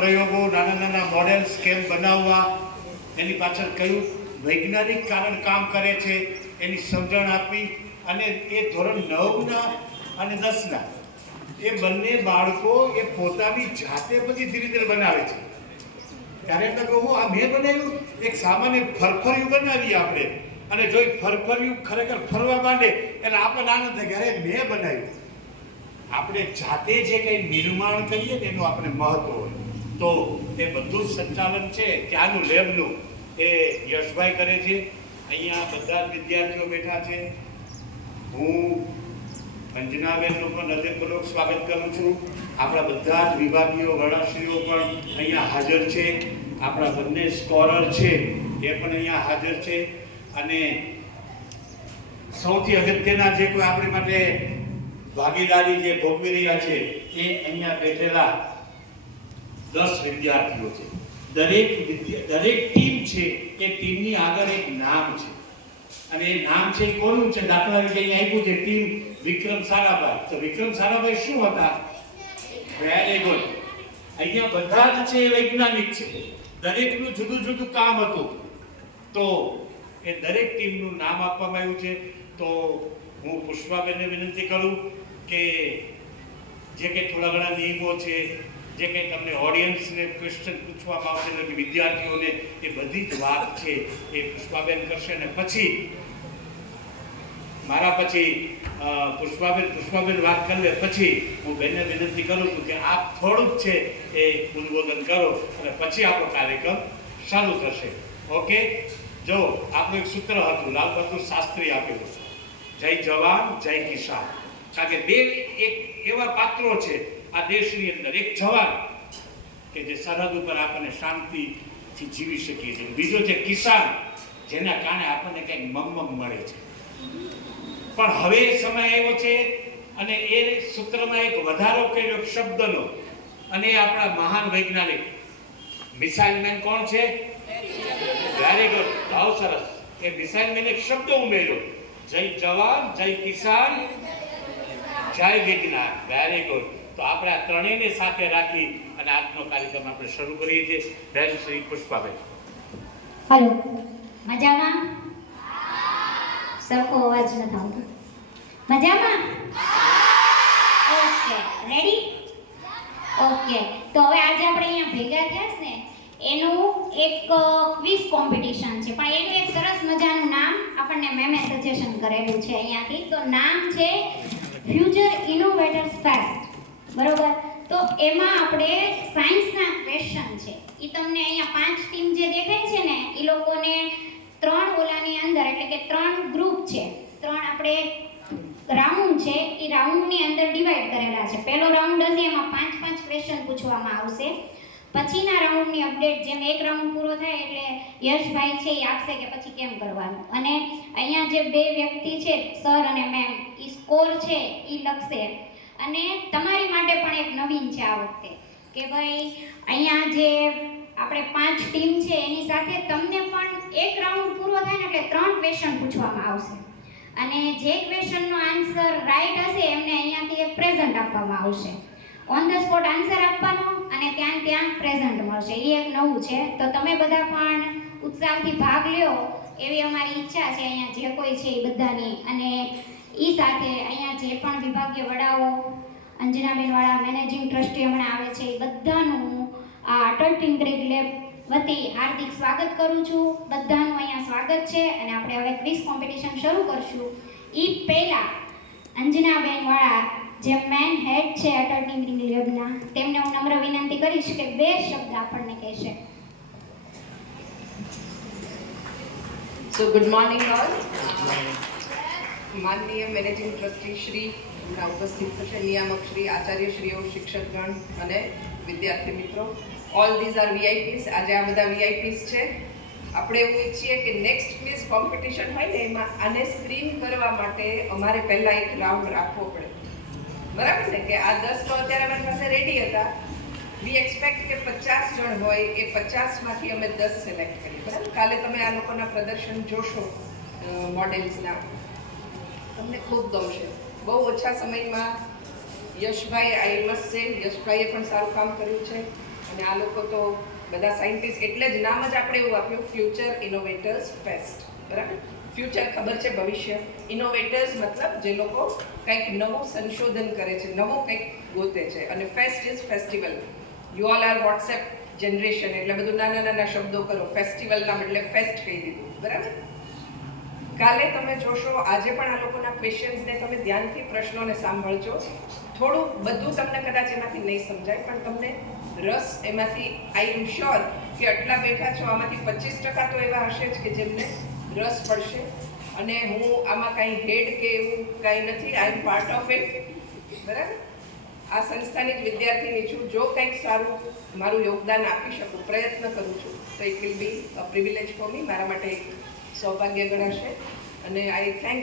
પ્રયોગો, નાના નાના મોડેલ્સ કેમ બનાવવા, એની પાછળ કયું વૈજ્ઞાનિક કારણ કામ કરે છે એની સમજણ આપી. અને એ ધોરણ 9ના અને 10ના એ બંને બાળકો એ પોતાની જાતે પછી ધીરે ધીરે બનાવે છે. ત્યારે એમને કહું આ મેં બનાવ્યું, એક સામાન્ય ફરફરિયું બનાવીએ આપણે, અને જો ફરફરિયું ખરેખર ફરવા માંડે એટલે આપણને આનંદ થાય કે અરે મેં બનાવ્યું. આપણે જાતે જે કંઈ નિર્માણ કરીએ ને એનું આપણે મહત્વ હોય. તો એ બધું જ સંચાલન છે ત્યાંનું લેબનું એ યશભાઈ કરે છે. અહીંયા બધા જ વિદ્યાર્થીઓ બેઠા છે. હું અંજનાબેનનું પણ હૃદયપૂર્વક સ્વાગત કરું છું. આપણા બધા જ વિભાગીય વડાશ્રીઓ પણ અહીંયા હાજર છે. આપણા બંને સ્કોરર છે એ પણ અહીંયા હાજર છે. અને સૌથી અગત્યના જે કોઈ આપણી માટે ભાગીદારી જે ભોગવી રહ્યા છે એ અહીંયા બેઠેલા 10 વિદ્યાર્થીઓ છે. દરેક ટીમ છે એ ટીમની આગળ એક નામ છે, અને એ નામ છે કોનું છે? દાખલા તરીકે અહીંયા આપ્યું છે ટીમ વિક્રમ સારાભાઈ. તો વિક્રમ સારાભાઈ શું હતા? Very good. અહીંયા બધા જ છે વૈજ્ઞાનિક છે, દરેકનું જુદું જુદું કામ હતું. તો એ દરેક ટીમનું નામ આપવામાં આવ્યું છે. તો હું પુષ્પાબેનને વિનંતી કરું કે જે કંઈ થોડા ઘણા નિયમો છે, જે કંઈ તમને ઓડિયન્સને ક્વેશ્ચન પૂછવામાં આવશે, એટલે કે વિદ્યાર્થીઓને, એ બધી જ વાત છે એ પુષ્પાબેન કરશે. અને પછી મારા પછી પુષ્પાબેન વાત કરી લે પછી હું બેનને વિનંતી કરું છું કે આપ થોડુંક છે એ ઉદ્બોધન કરો અને પછી આપણો કાર્યક્રમ શરૂ થશે. ઓકે? જો આપણું એક સૂત્ર હતું, લાલ બહાદુર શાસ્ત્રી આપેલું, જય જવાન જય કિસાન. કારણ કે બે એક એવા પાત્રો છે આ દેશની અંદર. એક જવાન કે જે સરહદ ઉપર આપણને શાંતિથી જીવી શકીએ છીએ. બીજો છે કિસાન, જેના કારણે આપણને કંઈક મમ મળે છે. પણ હવે સમય આવ્યો છે અને એ સૂત્રમાં એક વધારો કર્યો શબ્દનો, અને એ આપણા મહાન વૈજ્ઞાનિક મિસાઇલ મેન કોણ છે? વેરી ગુડ, બહુ સરસ. એ મિસાઇલ મેન એક શબ્દ ઉમેર્યો, જય જવાન જય કિસાન જય વિજ્ઞાન. Very good. તો આપણે આ ત્રણેયને સાથે રાખી અને આજનો કાર્યક્રમ આપણે શરૂ કરીએ છીએ. બેન શ્રી પુષ્પાબેન. હેલો, મજામાં? સરખો અવાજ નથી આવતો. મજામાં? Okay, ready? ઓકે. તો હવે આજે આપણે અહીંયા ભેગા થયા છે ને એનું એક ક્વિઝ કોમ્પિટિશન છે, પણ એનું એક સરસ મજાનું નામ આપણને મેમે સજેશન કરેલું છે અહીંયાથી. તો નામ છે ફ્યુચર ઇનોવેટર્સ ફેસ્ટ. બરોબર? તો એમાં આપણે સાયન્સના ક્વેશ્ચન છે એ તમને અહીંયા 5 ટીમ જે દેખાય છે ને એ લોકોને 3 ઓલાની અંદર, એટલે કે 3 ગ્રુપ છે, 3 આપણે રાઉન્ડ છે, એ રાઉન્ડની અંદર ડિવાઈડ કરેલા છે. પહેલો રાઉન્ડ હશે એમાં 5 ક્વેશ્ચન પૂછવામાં આવશે. પછીના રાઉન્ડની અપડેટ, જેમ એક રાઉન્ડ પૂરો થાય એટલે યશભાઈ છે એ આપશે કે પછી કેમ કરવાનું. અને અહીંયા જે 2 વ્યક્તિ છે, સર અને મેમ, એ સ્કોર છે એ લખશે. અને તમારી માટે પણ એક નવીન છે આ વખતે કે ભાઈ અહીંયા જે આપણે 5 ટીમ છે એની સાથે તમને પણ એક રાઉન્ડ પૂરો થાય ને એટલે 3 ક્વેશ્ચન પૂછવામાં આવશે. અને જે ક્વેશ્ચનનો આન્સર રાઈટ હશે એમને અહીંયાથી એક પ્રેઝન્ટ આપવામાં આવશે. ઓન ધ સ્પોટ આન્સર આપવાનો અને ત્યાં પ્રેઝન્ટ મળશે. એ એક નવું છે. તો તમે બધા પણ ઉત્સાહથી ભાગ લ્યો એવી અમારી ઈચ્છા છે અહીંયા જે કોઈ છે એ બધાની. અને એ સાથે અહીંયા જે પણ વિભાગીય વડાઓ, અંજનાબેન વાળા, મેનેજિંગ ટ્રસ્ટી હમણાં આવે છે, એ બધાનું હું આ અટલ ટિંકરિંગ લેબ વતી હાર્દિક સ્વાગત કરું છું. બધાનું અહીંયા સ્વાગત છે. અને આપણે હવે ક્વિઝ કોમ્પિટિશન શરૂ કરશું. એ પહેલાં અંજનાબેન વાળા જે મેન હેડ છે અટલ ટિંકરિંગ લેબના, તેમને હું નમ્ર વિનંતી કરીશ કે 2 શબ્દ આપણને કહેશે. So good morning all. માનનીય મેનેજિંગ ટ્રસ્ટી શ્રી હમણાં ઉપસ્થિત થશે, નિયામક શ્રી, આચાર્યશ્રીઓ, શિક્ષકગણ અને વિદ્યાર્થી મિત્રો. All these are VIPs. આજે આ બધા VIPs છે. આપણે એવું ઈચ્છીએ કે નેક્સ્ટ ક્વિઝ કોમ્પિટિશન હોય ને એમાં આને સ્ક્રીન કરવા માટે અમારે પહેલાં એક રાઉન્ડ રાખવો પડે. બરાબર ને? કે આ 10 તો અત્યારે અમારી પાસે રેડી હતા. વી એક્સપેક્ટ કે 50 જણ હોય, એ 50માંથી અમે 10 સિલેક્ટ કરીએ. બરાબર? કાલે તમે આ લોકોના પ્રદર્શન જોશો મોડેલ્સના, તમને ખૂબ ગમશે. બહુ ઓછા સમયમાં યશભાઈ, આઈ મસ્ટ સે, યશભાઈએ પણ સારું કામ કર્યું છે. અને આ લોકો તો બધા સાયન્ટિસ્ટ, એટલે જ નામ જ આપણે એવું આપ્યું ફ્યુચર ઇનોવેટર્સ ફેસ્ટ. બરાબર? ફ્યુચર ખબર છે, ભવિષ્ય. ઇનોવેટર્સ મતલબ જે લોકો કંઈક નવું સંશોધન કરે છે, નવું કંઈક ગોતે છે. અને fest is festival. You all are WhatsApp generation, એટલે બધું નાના નાના શબ્દો કરો. ફેસ્ટિવલના બદલે ફેસ્ટ કહી દીધું. બરાબર? કાલે તમે જોશો, આજે પણ આ લોકોના ક્વેશ્ચન્સને તમે ધ્યાનથી પ્રશ્નોને સાંભળજો. થોડું બધું તમને કદાચ એમાંથી નહીં સમજાય, પણ તમને રસ એમાંથી, આઈ એમ શ્યોર કે આટલા બેઠા છો આમાંથી 25% તો એવા હશે જ કે જેમને રસ પડશે. અને હું આમાં કાંઈ હેડ કે એવું કાંઈ નથી, આઈ એમ પાર્ટ ઓફ ઇટ. બરાબર? આ સંસ્થાની જ વિદ્યાર્થીની છું. જો કંઈક સારું મારું યોગદાન આપી શકું, પ્રયત્ન કરું છું, તો it will be a privilege for me. મારા માટે એક સૌભાગ્ય ગણાશે. અને આઈ થેન્ક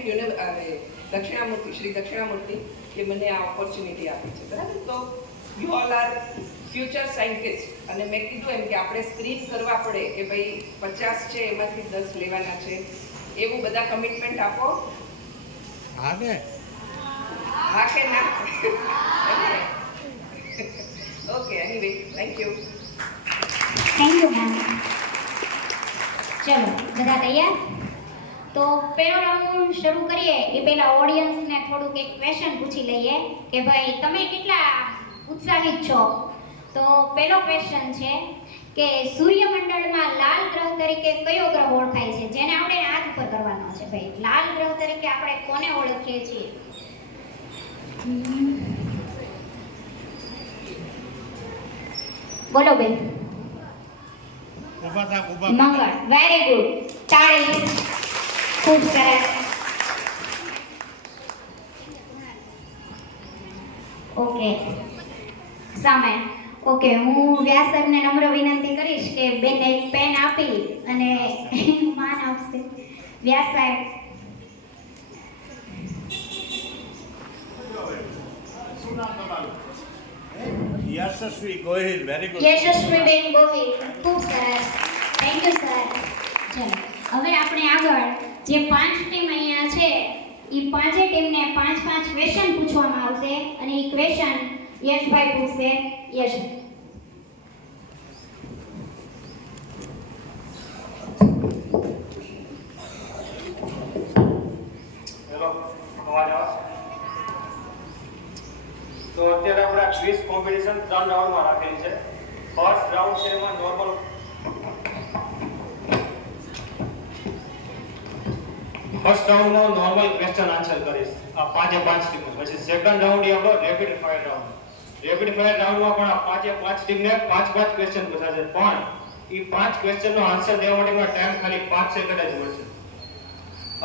દક્ષિણામૂર્તિ, શ્રી દક્ષિણામૂર્તિ, કે મને આ ઓપોર્ચ્યુનિટી આપી છે. બરાબર? તો you all R future scientist. અને મેં કીધું એમ કે આપણે સ્ક્રીન કરવા પડે કે ભાઈ 50 છે એમાંથી 10 લેવાના છે, એવું બધા કમિટમેન્ટ આપો. હા ને? હા કે ના? Okay, anyway, thank you. Thank you ma'am. ચલો, બધા તૈયાર? તો પહેલો રાઉન્ડ શરૂ કરીએ એ પહેલા ઓડિયન્સને થોડુંક એક ક્વેશ્ચન પૂછી લઈએ કે ભાઈ તમે કેટલા ઉત્સાહિત છો. તો પહેલો ક્વેશ્ચન છે કે સૂર્યમંડળમાં લાલ ગ્રહ તરીકે કયો ગ્રહ ઓળખાય છે? જેને આપણે હાથ ઉપર કરવાનો છે. ભાઈ, લાલ ગ્રહ તરીકે આપણે કોને ઓળખીએ છીએ? બોલો બેન. ઊભા થાક, ઊભા. મંગળ. Very good. તાળી. ખૂબ સરસ. ઓકે, સામે. ઓકે, હું વ્યાસ સરને નમ્ર વિનંતી કરીશ કે બેન એક પેન આપી અને એનું માન આપશે. વ્યાસ સાહેબ. શું નામ તમારું? યશસ્વી ગોહિલ. Very good. યશસ્વીબેન ગોહિલ. ખૂબ સરસ. Thank you sir. ચલો, હવે આપણે આગળ જે 5 ટીમ અહીંયા છે એ 5 ટીમને 5 ક્વેશ્ચન પૂછવામાં આવશે અને એ ક્વેશ્ચન યશભાઈ પૂછશે. યશ. હેલો, અવાજ આવે? તો અત્યારે આપણે ક્વિઝ કોમ્પિટિશન 3 રાઉન્ડમાં રાખેલી છે. ફર્સ્ટ રાઉન્ડ છે એમાં નોર્મલ ક્વેશ્ચન આન્સર કરીશ આ 5 ટીમ. પછી સેકન્ડ રાઉન્ડ એ આપણો rapid fire round. Rapid fire રાઉન્ડમાં પણ આ 5 ટીમને 5 ક્વેશ્ચન પૂછાશે, પણ એ 5 ક્વેશ્ચનનો આન્સર દેવા માટેનો ટાઈમ ખાલી 5 સેકન્ડ જ મળશે.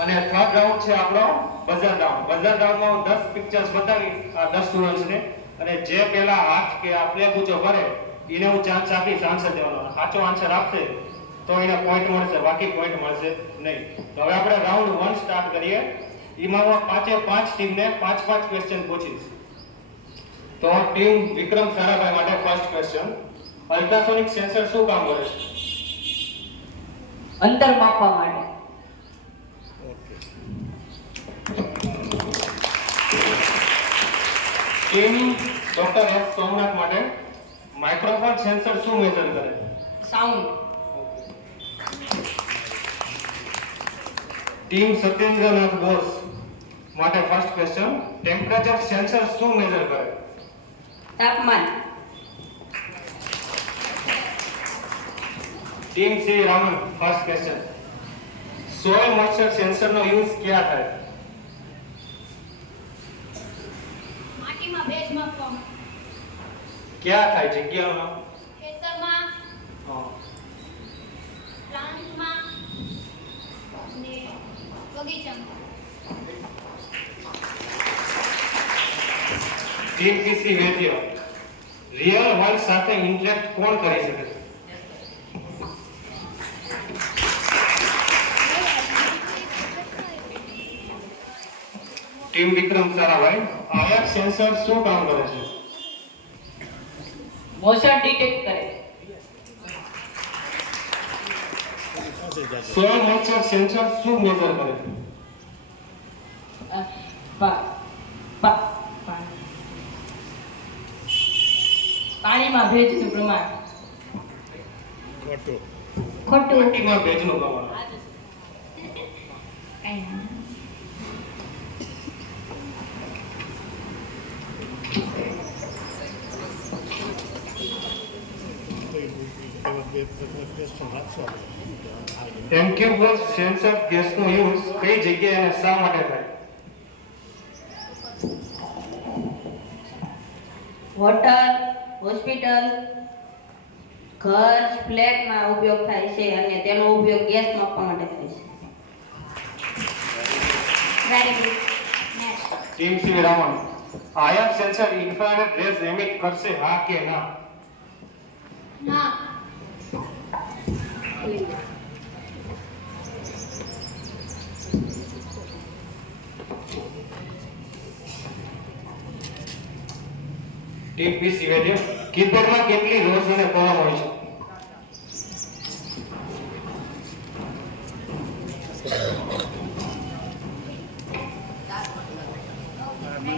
અને થર્ડ રાઉન્ડ છે આપણો બઝર રાઉન્ડ. બઝર રાઉન્ડમાં હું 10 પિક્ચર્સ બતાવી આ 10 સ્ટુડન્ટ્સને, અને જે પહેલા હાથ કે આ ફ્લેગ ઊંચો કરે એને હું ચાન્સ આપીશ આન્સર દેવાનો. સાચો આન્સર આપશે તો એને પોઈન્ટ મળશે, બાકી પોઈન્ટ મળશે નહીં. તો હવે આપણે રાઉન્ડ 1 સ્ટાર્ટ કરીએ. એમાં હું 5 ટીમને 5 ક્વેશ્ચન પૂછીશ. તો ટીમ વિક્રમ સારાભાઈ માટે ફર્સ્ટ ક્વેશ્ચન. અલ્ટ્રાસોનિક સેન્સર શું કામ કરે છે? અંતર માપવા માટે. ટીમ ડોક્ટર એસ સોમનાથ માટે માઇક્રોફોન સેન્સર શું મેજર કરે? સાઉન્ડ. ટીમ સત્યેન્દ્રનાથ બોસ માટે ફર્સ્ટ ક્વેશ્ચન. ટેમ્પરેચર સેન્સર શું મેજર કરે? તાપમાન. Team C Raman first question. Soil moisture સેન્સરનો યુઝ ક્યાં થાય? માટીમાં ભેજ માપવામાં. ક્યાં થાય? જગ્યામાં? ખેતરમાં, હા. પ્લાન્ટમાં અને બગીચામાં. ટીમ પીસી વૈદ્ય રિયલ વર્લ્ડ સાથે ઇન્ટરેક્ટ કોણ કરી શકે છે? ટીમ વિક્રમ સારાભાઈ આયર સેન્સર શું કામ કરે છે? મોશન ડિટેક્ટ કરે. સોઇલ મોઇસ્ચર સેન્સર શું મેજર કરે છે? પાણીમાં ભેજનું પ્રમાણ. ખોટું. ખોટું. માટીમાં ભેજનું પ્રમાણ. કાંઈ ના. ઇન્ક્યુબસ સેન્સર ગેસનો યુઝ કઈ જગ્યાએ અને શા માટે થાય? હોટલ, હોસ્પિટલ, ઘર, ફ્લેટમાં ઉપયોગ થાય છે અને તેનો ઉપયોગ ગેસ માપવા માટે થાય છે. Very good. Next. Team C Ravan, IR sensor infrared rays emit કરશે, હા કે ના? હા. ટીમ બી સી વૈદ્ય, કીબોર્ડમાં કેટલી રોઝ અને કોલમ હોય છે?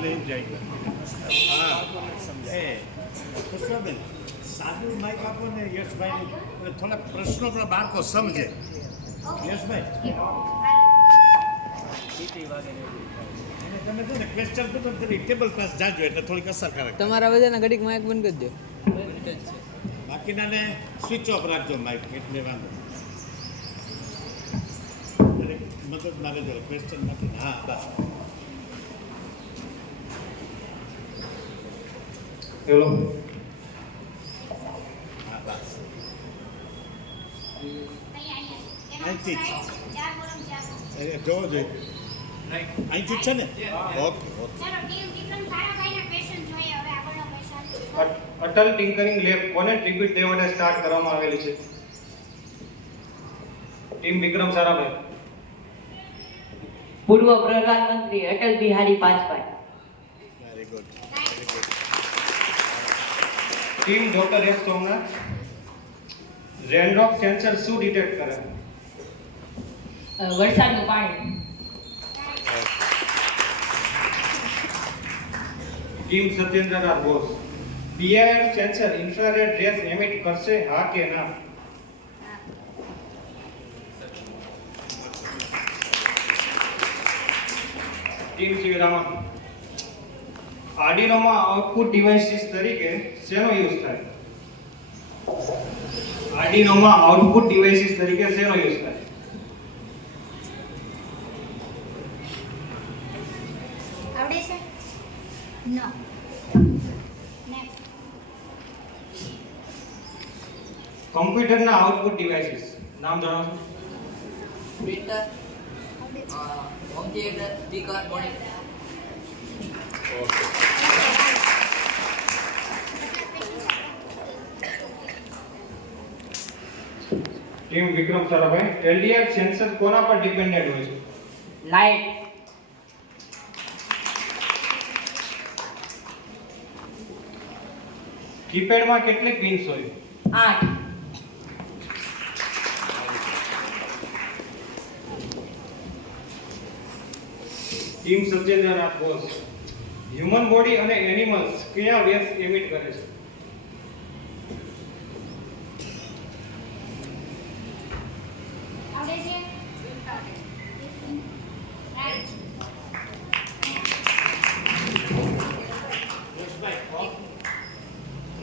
मिल जाएगा. हाँ ए पुष्पाबेन सादું માઇક આપો ને યશભાઈ થોડા પ્રશ્નો પણ બાળકો સમજે. યશભાઈ અને તમે છે ને ક્વેશ્ચન પેપર કરી ટેબલ પાસ જાજો એટલે થોડીક અસરકારક. તમારા બધાના ઘડીક માઇક બંધ કરજો. બાકીનાને સ્વિચ ઓફ રાખજો માઇક એટલે વાંધો. મતલબ મારે જો ક્વેશ્ચન નથી. હા બસ. હેલો, હા બસ. અહીંથી જ. જોવો જોઈએ અહીંથી જ છે ને. Okay okay. ચલો ટીમ વિક્રમ સારાભાઈના ક્વેશ્ચન જોઈએ હવે આગળનો ક્વેશ્ચન. અટલ ટિંકરિંગ લેબ કોને ટ્રિબ્યુટ દેવા માટે સ્ટાર્ટ કરવામાં આવેલી છે? ટીમ વિક્રમ સારાભાઈ. પૂર્વ પ્રધાનમંત્રી Atal Bihari Vajpayee. Very good. Team doctor S Somnath, raindrop sensor શું ડિટેક્ટ કરે? વરસાદનું પાણી. Team Satyendranath Bose, PIR sensor infrared rays emit કરશે, હા કે ના? ટીમ શિવરામન, આર્ડિનોમાં આઉટપુટ ડિવાઇસીસ તરીકે શેનો યુઝ થાય? આર્ડિનોમાં આઉટપુટ ડિવાઇસીસ તરીકે શેનો યુઝ થાય? આવડે છે? નો. નેક્સ્ટ. કમ્પ્યુટરના આઉટપુટ ડિવાઇસીસ નામ જણાવશો? Printer, home theatre, speaker, monitor. Team Vikram Sarabhai, LDR sensor કોના પર ડિપેન્ડન્ટ હોય છે? લાઇટ. કીપેડમાં કેટલી પિન્સ હોય? 8. Team Satyendranath boss, human body અને એનિમલ્સ કયા વેવ્સ એમિટ કરે છે? આવડે છે? રાઈટ.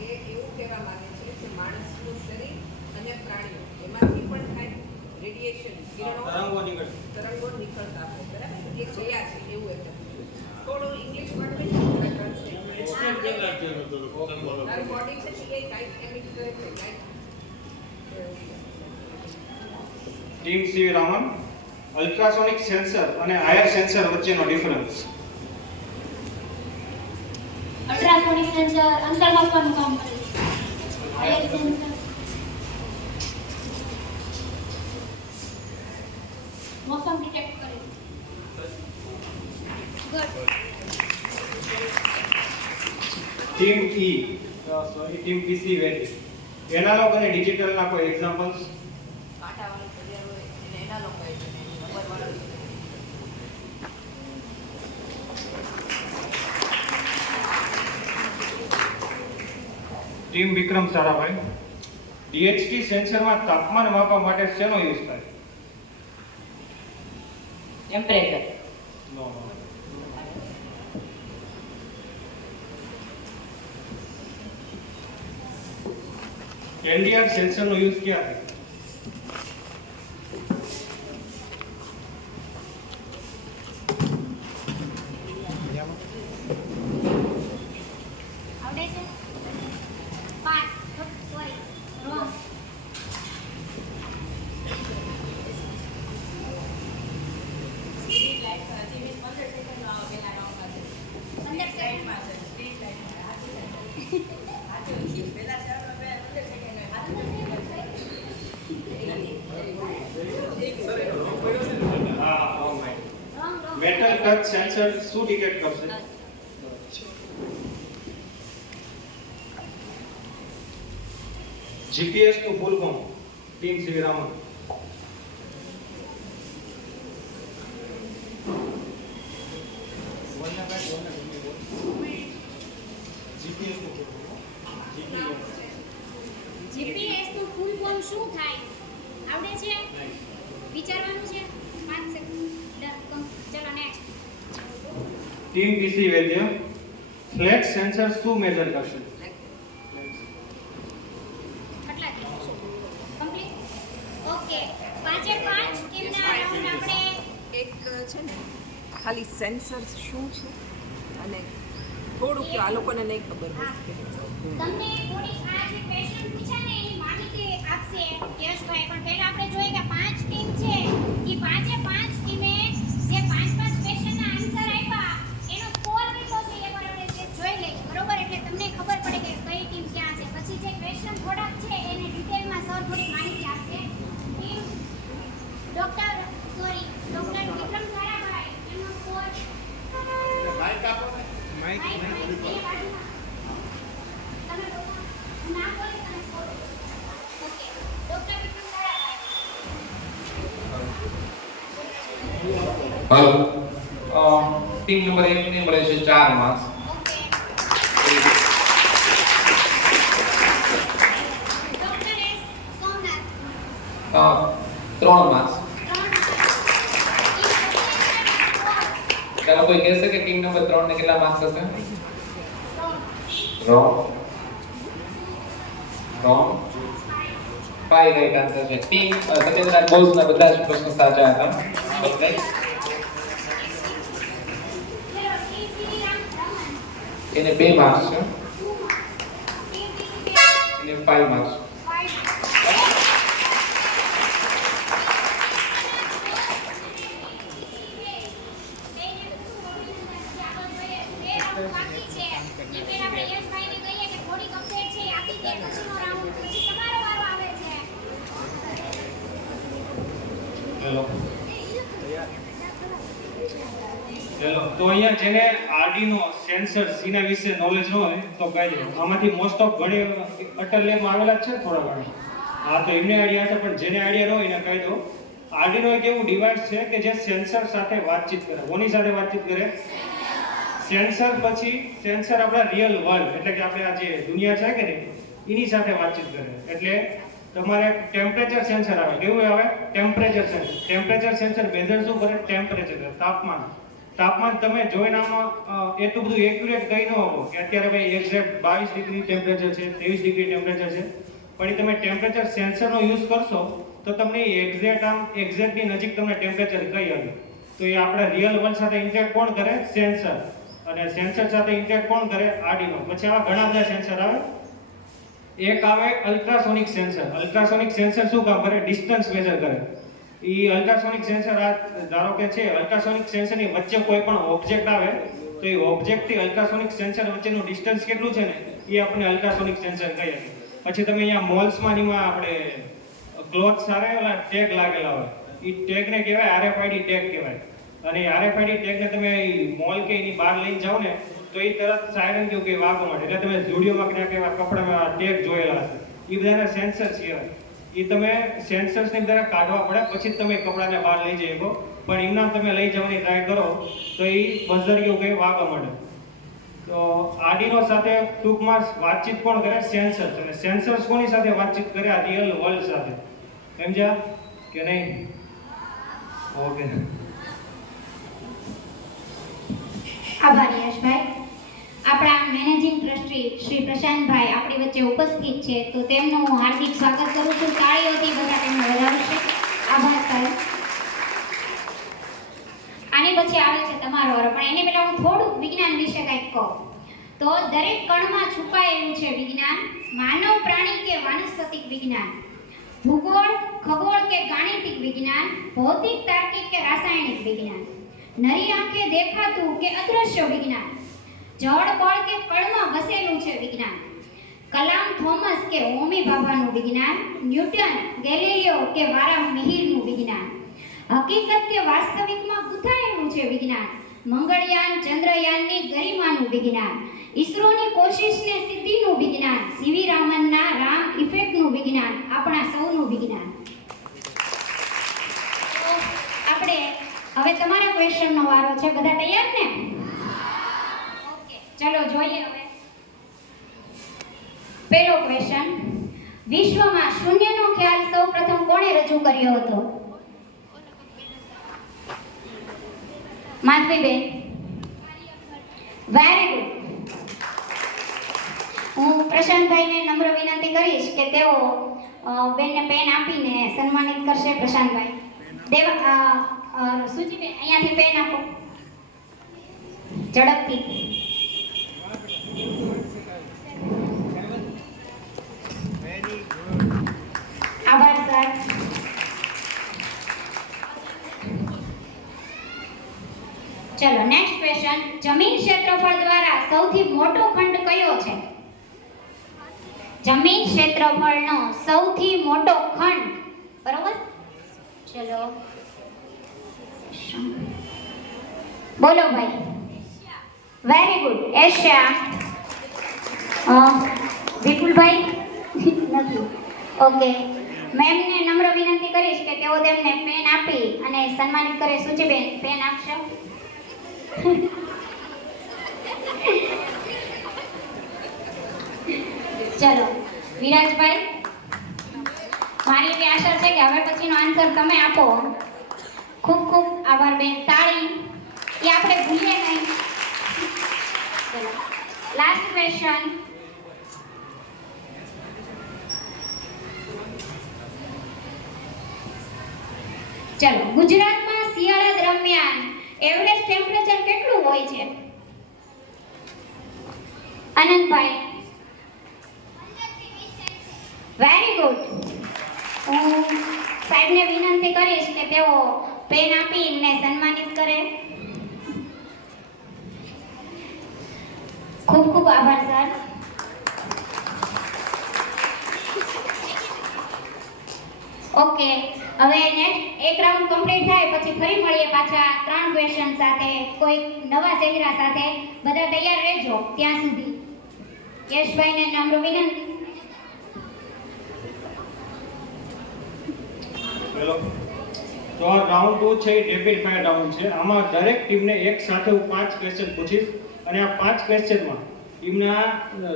એ એવું કહેવા માંગે છે કે માણસનું શરીર અને પ્રાણીઓ એમાંથી પણ થાય રેડિયેશન કિરણો તરંગો નીકળે. તરંગો નીકળતા હોય બરાબર એ જોયા છે એવું એટલે થોડું ઇંગ્લિશમાં એક્સપ્લેન કરી નાખજો એનું થોડુંક. તમે બોલો. તારું બોડી છે એ કાંઈક એમિટ કરે છે કાંઈક team C Raman, ultrasonic sensor અને આયર સેન્સર વચ્ચેનો ડિફરન્સ? અલ્ટ્રાસોનિક સેન્સર અંતર માપવાનું કામ કરે છે. આયર સેન્સર મોસમ ડિટેક્ટ કરે છે. ગુડ. ટીમ ટીમ પીસી વેરી, એનાલોગ અને ડિજિટલના કોઈ એક્ઝામ્પલ્સ? કાંટાવાળું ઘડિયાળ હોય એને એનાલોગ કહે છે અને નંબરવાળું ટીમ વિક્રમ સારાભાઈ, DHT સેન્સરમાં તાપમાન માપવા માટે શેનો યુઝ થાય? ટેમ્પરેચર. નો. LDR સેન્સરનો યુઝ ક્યાં થાય? આવડે છે? Pass. Sorry. Wrong. Street light હજી 15 સેકન્ડનો આવે પેલા રાઉન્ડમાં છે. 15 સ્ટ્રીટ લાઇટમાં છે. સ્ટ્રીટ લાઇટમાં. હાચું. પેલા ચારમાં 15 સેકન્ડ હોય. હાચું. હા, oh my. Wrong. Metal touch sensor શું ડિટેક્ટ કરશે? GPS નું ફૂલ ફોર્મ ટીમ સીવી રામન. જીપીએસ નું ફૂલ ફોર્મ શું થાય? આવડે છે? વિચારવાનું છે? 5 સેકન્ડ. ચલો નેક્સ્ટ. ટીમ પીસી વૈદ્ય ફ્લેટ સેન્સર શું મેજર કરશે? કેટલા કીધું? કમ્પ્લીટ? ઓકે. 5 એ 5 ટીમના રાઉન્ડ આપણે એક છે ને ખાલી સેન્સર શું છે અને થોડુંક આ લોકોને નહીં ખબર હોય કે તમને થોડી આ જે ક્વેશ્ચન પૂછ્યા ને એની માહિતી આપશે યશભાઈ. પણ પહેલા આપણે જોઈએ કે 5 ટીમ છે એ 5 એ 5 ટીમે જે 5 ક્વેશ્ચનના આન્સર આપ્યા એનો સ્કોર કેટલો છે એ પણ આપણે જોઈ લઈએ. બરોબર? એટલે તમને ખબર પડે કે કઈ ટીમ ક્યાં છે. પછી જે ક્વેશ્ચન થોડાક છે એને ડિટેલમાં સર થોડી માહિતી આપશે. ટીમ ડોક્ટર વિક્રમ સારાભાઈ એનો સ્કોર માઇક આપો ને. માઇક એ બાજુમાં. તમે લોકો નામ બોલી અને score. Okay. Doctor Vikram Sarabhai. હાલો ટીમ નંબર 1 ને મળે છે 4 marks. Okay. Doctor S Somnath 3 marks. 3 ચાલો કોઈ કહેશે કે ટીમ નંબર 3 ને કેટલા માર્ક્સ હશે? રોંગ. 5 રાઈટ આન્સર છે. ટીમ સત્યેન્દ્રનાથ બોઝના બધા જ પ્રશ્નો સાચા હતા. ઓકે. એને 2 માર્ક્સ છે. એને 5 માર્ક્સ. હેલો. તો અહીંયા જેને આરડીનો સેન્સર સીના વિશે નોલેજ ન હોય તો કહી દે. આમાંથી મોસ્ટ ઓફ ઘણી અટલ લેબમાં આવેલા જ છે થોડા ઘણા. હા, તો એમને આઈડિયા છે, પણ જેને આઈડિયા ન હોય એને કહી દો. આરડીનો એક એવું ડિવાઇસ છે કે જે સેન્સર સાથે વાતચીત કરે. કોની સાથે વાતચીત કરે? સેન્સર. પછી સેન્સર આપણા રિયલ વર્લ્ડ એટલે કે આપણે આ જે દુનિયા છે કે નહીં એની સાથે વાતચીત કરે. એટલે તમારે ટેમ્પરેચર સેન્સર આવે. કેવું આવે? Temperature sensor. Temperature sensor major શું કરે? ટેમ્પરેચર, તાપમાન. તાપમાન તમે જોઈને આમાં એટલું બધું એક્યુરેટ કહી ન શકો કે અત્યારે ભાઈ એક્ઝેક્ટ 22 ડિગ્રી ટેમ્પરેચર છે, 23 ડિગ્રી ટેમ્પરેચર છે. પણ તમે ટેમ્પરેચર સેન્સરનો યુઝ કરશો તો તમને એક્ઝેક્ટની નજીક તમને ટેમ્પરેચર કહી આવે. તો એ આપણા રિયલ વર્લ્ડ સાથે ઇન્ટરેક્ટ કોણ કરે? સેન્સર. અને સેન્સર સાથે ઇન્ટરેક્ટ કોણ કરે? આર્ડિનો. પછી આવા ઘણા બધા સેન્સર આવે. એક આવે અલ્ટ્રાસોનિક સેન્સર. અલ્ટ્રાસોનિક સેન્સર શું કામ કરે? ડિસ્ટન્સ મેજર કરે. ઈ અલ્ટ્રાસોનિક સેન્સર આ ધારો કે છે, અલ્ટ્રાસોનિક સેન્સરની વચ્ચે કોઈ પણ ઓબ્જેક્ટ આવે તો એ ઓબ્જેક્ટ થી અલ્ટ્રાસોનિક સેન્સર વચ્ચેનું ડિસ્ટન્સ કેટલું છે ને એ આપણે અલ્ટ્રાસોનિક સેન્સર કહીએ. પછી તમે અહીંયા મોલ્સમાં નીમાં આપણે ક્લોથ સારે ઓલા ટેગ લાગેલા હોય એ ટેગને કહેવાય આરએફઆઈડી ટેગ કહેવાય. અને આરએફઆઈડી ટેગને તમે મોલ કે એની બહાર લઈને જાઓ ને તો એ તરત સાયરન કેવું કે વાગવા માંડે. એટલે તમે સ્ટુડિયોમાં ક્યાંક એવા કપડામાં ટેગ જોયેલા હશે. એ બધાના સેન્સર કહેવાય. એ તમે સેન્સર્સને બધા કાઢવા પડે પછી તમે કપડાને બહાર લઈ જઈ શકો. પણ એમના તમે લઈ જવાની ટ્રાય કરો તો એ બઝર કેવું કે વાગવા માંડે. તો આર્ડિનો સાથે ટૂંકમાં વાતચીત કોણ કરે? સેન્સર્સ. અને સેન્સર્સ કોની સાથે વાતચીત કરે? આ રિયલ વર્લ્ડ સાથે. સમજ્યા કે નહીં? ઓકે. આભાર યશભાઈ. આપણા મેનેજિંગ ટ્રસ્ટી શ્રી પ્રશાંતભાઈ આપણી વચ્ચે ઉપસ્થિત છે, તો તેમનું હું હાર્દિક સ્વાગત કરું છું. તાળીઓથી બધા તેમને વધાવશે. આભાર સાહેબ. આની પછી આવે છે તમારો વારો, પણ એની પહેલા હું થોડુંક વિજ્ઞાન વિશે કંઈક કહું. તો દરેક કણમાં છુપાયેલું છે વિજ્ઞાન. માનવ, પ્રાણી કે વાનસ્પતિક વિજ્ઞાન, ભૂગોળ, ખગોળ કે ગાણિતિક વિજ્ઞાન, ભૌતિક, તાર્કિક કે રાસાયણિક વિજ્ઞાન, નરી આંખે દેખાતું કે અદ્રશ્ય વિજ્ઞાન, જળ, બળ કે કણમાં વસેલું છે વિજ્ઞાન, કલામ, થોમસ કે હોમી ભાભાનું વિજ્ઞાન, ન્યૂટન, ગેલિલિયો કે વારા મિહિરનું વિજ્ઞાન, હકીકત કે વાસ્તવિકમાં ગૂંથાયેલું છે વિજ્ઞાન, મંગળયાન, ચંદ્રયાનની ગરિમાનું વિજ્ઞાન, ઈસરોની કોશિશને સિદ્ધિનું વિજ્ઞાન, સીવી રામનના રામ ઇફેક્ટનું વિજ્ઞાન, આપણા સૌનું વિજ્ઞાન. તો આપણે હવે તમારા ક્વેશ્ચનનો વારો છે. બધા તૈયાર ને? ઓકે, ચલો જોઈએ હવે. પહેલો ક્વેશ્ચન, વિશ્વમાં શૂન્યનો ખ્યાલ સૌપ્રથમ કોણે રજૂ કર્યો હતો? માધવીબેન. Very good. હું પ્રશાંતભાઈને નમ્ર વિનંતી કરીશ કે તેઓ બેનને પેન આપીને સન્માનિત કરશે. પ્રશાંતભાઈ, સુજીબેન અહીંયાથી પેન આપો ઝડપથી. આભાર સર. ચલો નેક્સ્ટ ક્વેશ્ચન, જમીન ક્ષેત્રફળ દ્વારા સૌથી મોટો ખંડ કયો છે? જમીન ક્ષેત્રફળનો સૌથી મોટો ખંડ, બરોબર? ચલો બોલો ભાઈ. Very good, Asia. વિપુલભાઈ નથી. ઓકે, મેમને નમ્ર વિનંતી કરીશ કે તેઓ તેમને પેન આપી અને સન્માનિત કરે. સુચિબેન પેન આપશો? ચલો વિરાજભાઈ, મારી એવી આશા છે કે હવે પછીનો આન્સર તમે આપો. ખૂબ ખૂબ આભાર બેન. તાળી એ આપણે ભૂલીએ નહીં. ચલો લાસ્ટ ક્વેશ્ચન, ચલો ગુજરાતમાં શિયાળા દરમિયાન એવરેજ ટેમ્પરેચર કેટલું હોય છે? આનંદભાઈ. Very good. હું સાહેબને વિનંતી કરીશ કે તેઓ પેન આપીને સન્માનિત કરે. ખૂબ ખૂબ આભાર સર. ઓકે, હવે નેક્સ્ટ એક રાઉન્ડ કમ્પ્લીટ થાય પછી ફરી મળીએ પાછા 3 ક્વેશ્ચન સાથે, કોઈ નવા ચહેરા સાથે. બધા તૈયાર રહેજો ત્યાં સુધી. યશભાઈને નમ્ર વિનંતી. હેલો. તો આ રાઉન્ડ 2 છે એ રેપિડ ફાયર રાઉન્ડ છે. આમાં દરેક ટીમને એક સાથે હું 5 ક્વેશ્ચન પૂછીશ અને આ 5 ક્વેશ્ચનમાં ટીમના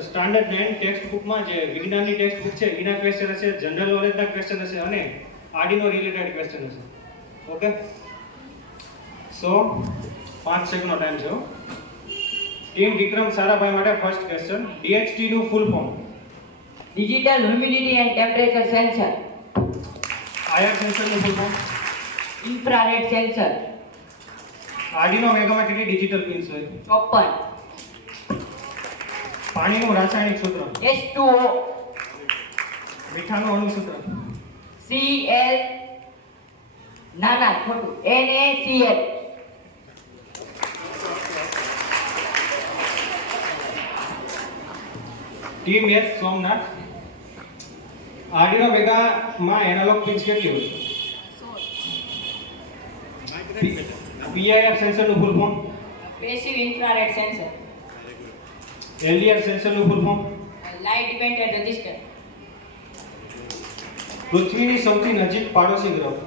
સ્ટાન્ડર્ડ 9 ટેક્સ્ટ બુકમાં જે વિજ્ઞાનની ટેક્સ્ટ બુક છે એના ક્વેશ્ચન હશે, જનરલ નોલેજના ક્વેશ્ચન હશે અને આર્ડિનો રિલેટેડ ક્વેશ્ચન હશે. ઓકે, સો 5 સેકન્ડનો ટાઈમ છે. ટીમ વિક્રમ સારાભાઈ માટે ફર્સ્ટ ક્વેશ્ચન, DHT નું full form? Digital humidity and temperature sensor. IR સેન્સરનું full form? Infrared sensor. Arduino મેગામાં કેટલી ડિજિટલ પિન્સ હોય? 54. પાણીનું રાસાયણિક સૂત્ર? H2O. મીઠાનું અણુસૂત્ર? Cl. ના ખોટું, NaCl. Team S Somnath, Arduino મેગામાં એનાલોગ પિન્સ કેટલી હોય? PIR સેન્સરનું full form? Passive infrared sensor. LDR સેન્સરનું full form? Light dependent register. પૃથ્વીની સૌથી નજીક પાડોશી ગ્રહ?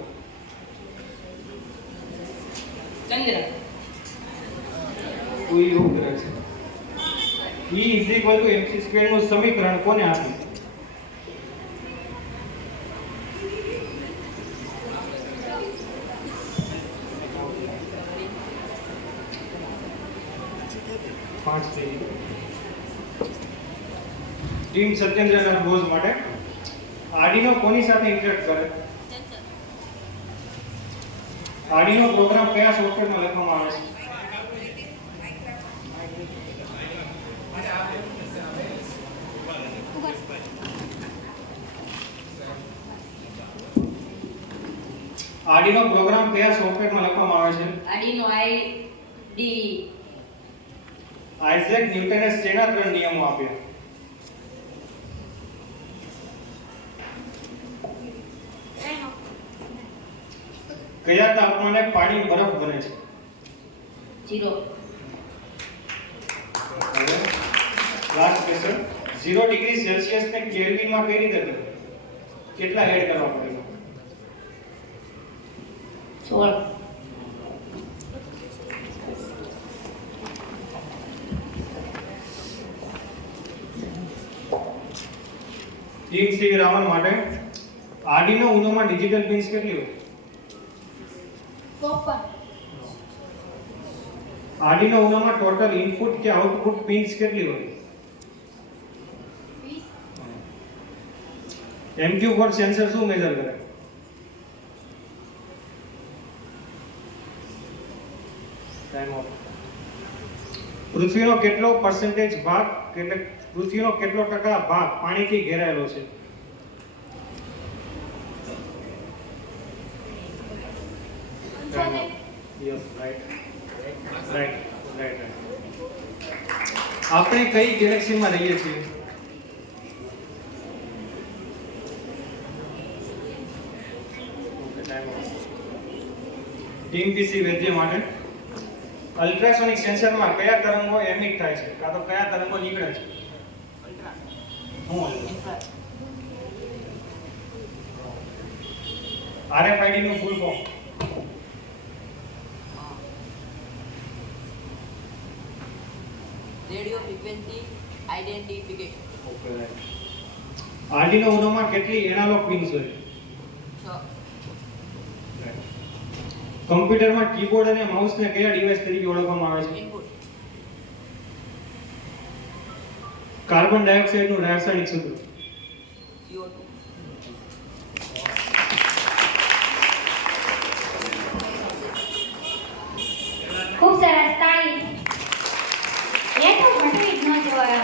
ચંદ્ર. કોઈ એવું ગ્રહ છે? E is equal to mc square નું સમીકરણ કોને આપ્યું? ટીમ સત્યેન્દ્રનાથ બોઝ માટે આર્ડિનો કોની સાથે ઇન્ટરેક્ટ કરે? આર્ડિનો પ્રોગ્રામ કયા સોફ્ટવેરમાં લખવામાં આવે છે? આર્ડિનો પ્રોગ્રામ કયા સોફ્ટવેરમાં લખવામાં આવે છે? આર્ડિનો આઈડી આઇઝેક ન્યૂટને શેના 3 નિયમો આપ્યા? કયા તાપમાને પાણી બરફ બને છે? 0 લાસ્ટ ક્વેશ્ચન 0 ડિગ્રી સેલ્સિયસ ને કેલ્વિન માં કઈ રીતે બને? કેટલા એડ કરવા પડે? 16 ટીમ સી રાવણ માટે આર્ડિનો ઉનોમાં ડિજિટલ પિન્સ કેટલી હોય? આર્ડિનો ઉનોમાં ટોટલ ઇનપુટ કે આઉટપુટ પિન્સ કેટલી હોય? MQ4 સેન્સર શું મેજર કરે? Time of. પૃથ્વીનો કેટલો પર્સન્ટેજ ભાગ એટલે પૃથ્વીનો કેટલો ટકા ભાગ પાણીથી ઘેરાયેલો છે? Yes, right. આપણે કઈ ગેલેક્સીમાં રહીએ છીએ? ટીમ પીસી વૈદ્ય માટે અલ્ટ્રાસોનિક સેન્સરમાં કયા તરંગો એમિટ થાય છે કાં તો કયા તરંગો નીકળે છે? RFID નું full form? Radio frequency identification. Okay right. Arduino ઉનોમાં કેટલી એનાલોગ પિન્સ હોય? 6. કમ્પ્યુટરમાં કીબોર્ડ અને માઉસને કયા ડિવાઇસ તરીકે ઓળખવામાં આવે છે? ઇનપુટ. કાર્બન ડાયોક્સાઇડનું રાસાયણિક સૂત્ર? CO2. ખૂબ સરસ તાળી. એ તો ઘટવી જ ન જોવાય.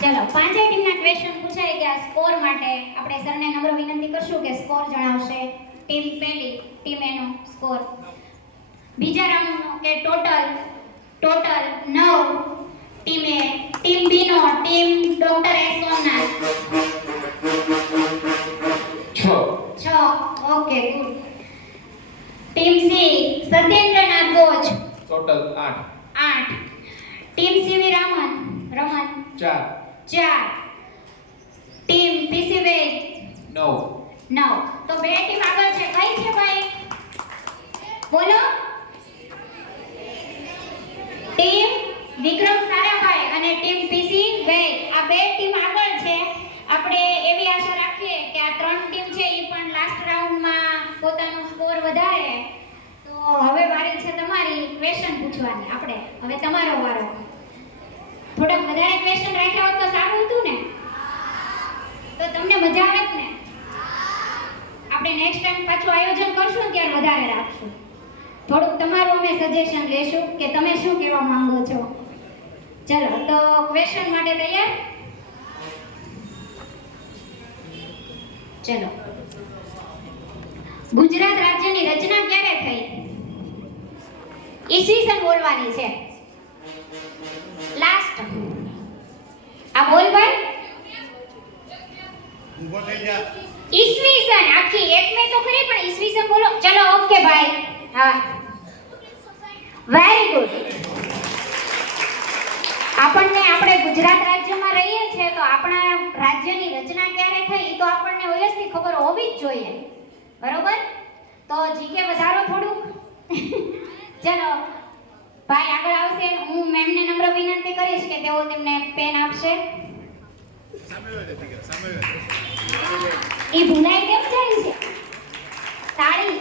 ચલો પાંચેય ટીમના ક્વેશ્ચન પૂછાઈ ગયા. સ્કોર માટે આપણે સરને નમ્ર વિનંતી કરશું કે સ્કોર જણાવશે. ટીમ પહેલી ટીમ એનો સ્કોર. બીજા રાઉન્ડનો કે ટોટલ 9 ટીમે ટીમ બી નો team doctor S Somnath 6. Okay good. Team C Satyendranath Bose total 8. 8. Team CV Raman 4. 4. Team PC Ved 9. તો બે ટીમ આગળ છે. કઈ છે ભાઈ? બોલો. ટીમ વિક્રમ સારાભાઈ અને ટીમ પીસી વેદ આ બે ટીમ આગળ છે. આપણે એવી આશા રાખીએ કે આ 3 ટીમ છે એ પણ લાસ્ટ રાઉન્ડમાં પોતાનો સ્કોર વધારે. તો હવે વારી છે તમારી ક્વેશ્ચન પૂછવાની. આપણે હવે તમારો વારો. થોડાક વધારે ક્વેશ્ચન રાખ્યા હોત તો સારું હતું ને? તો તમને મજા આવત ને? આપણે નેક્સ્ટ ટાઈમ પાછું આયોજન કરશું ને ત્યારે વધારે રાખશું. થોડુંક તમારું અમે સજેશન લેશું કે તમે શું કહેવા માંગો છો. ચલો તો ક્વેશ્ચન માટે તૈયાર? ચલો. ગુજરાત રાજ્યની રચના ક્યારે થઈ? ઈસવીસન બોલવાની છે. લાસ્ટ. આ બોલ ભાઈ. ઊભો થઈ જા. ઈસવીસન આખી એક મે તો ખરી પણ ઈસવીસન બોલો. ચલો ઓકે ભાઈ. હા વેરી ગુડ. આપણે ગુજરાત રાજ્યમાં રહીએ છીએ તો આપણા રાજ્યની રચના ક્યારે થઈ એ તો આપણને ઓબ્વિયસલી ખબર હોવી જ જોઈએ. બરોબર? તો જીકે વધારો થોડુંક. ચલો ભાઈ આગળ આવશે. હું મેમને નમ્ર વિનંતી કરીશ કે તેઓ તેમને પેન આપશે. એ ભૂલાઈ કેમ જાય છે? તાળી.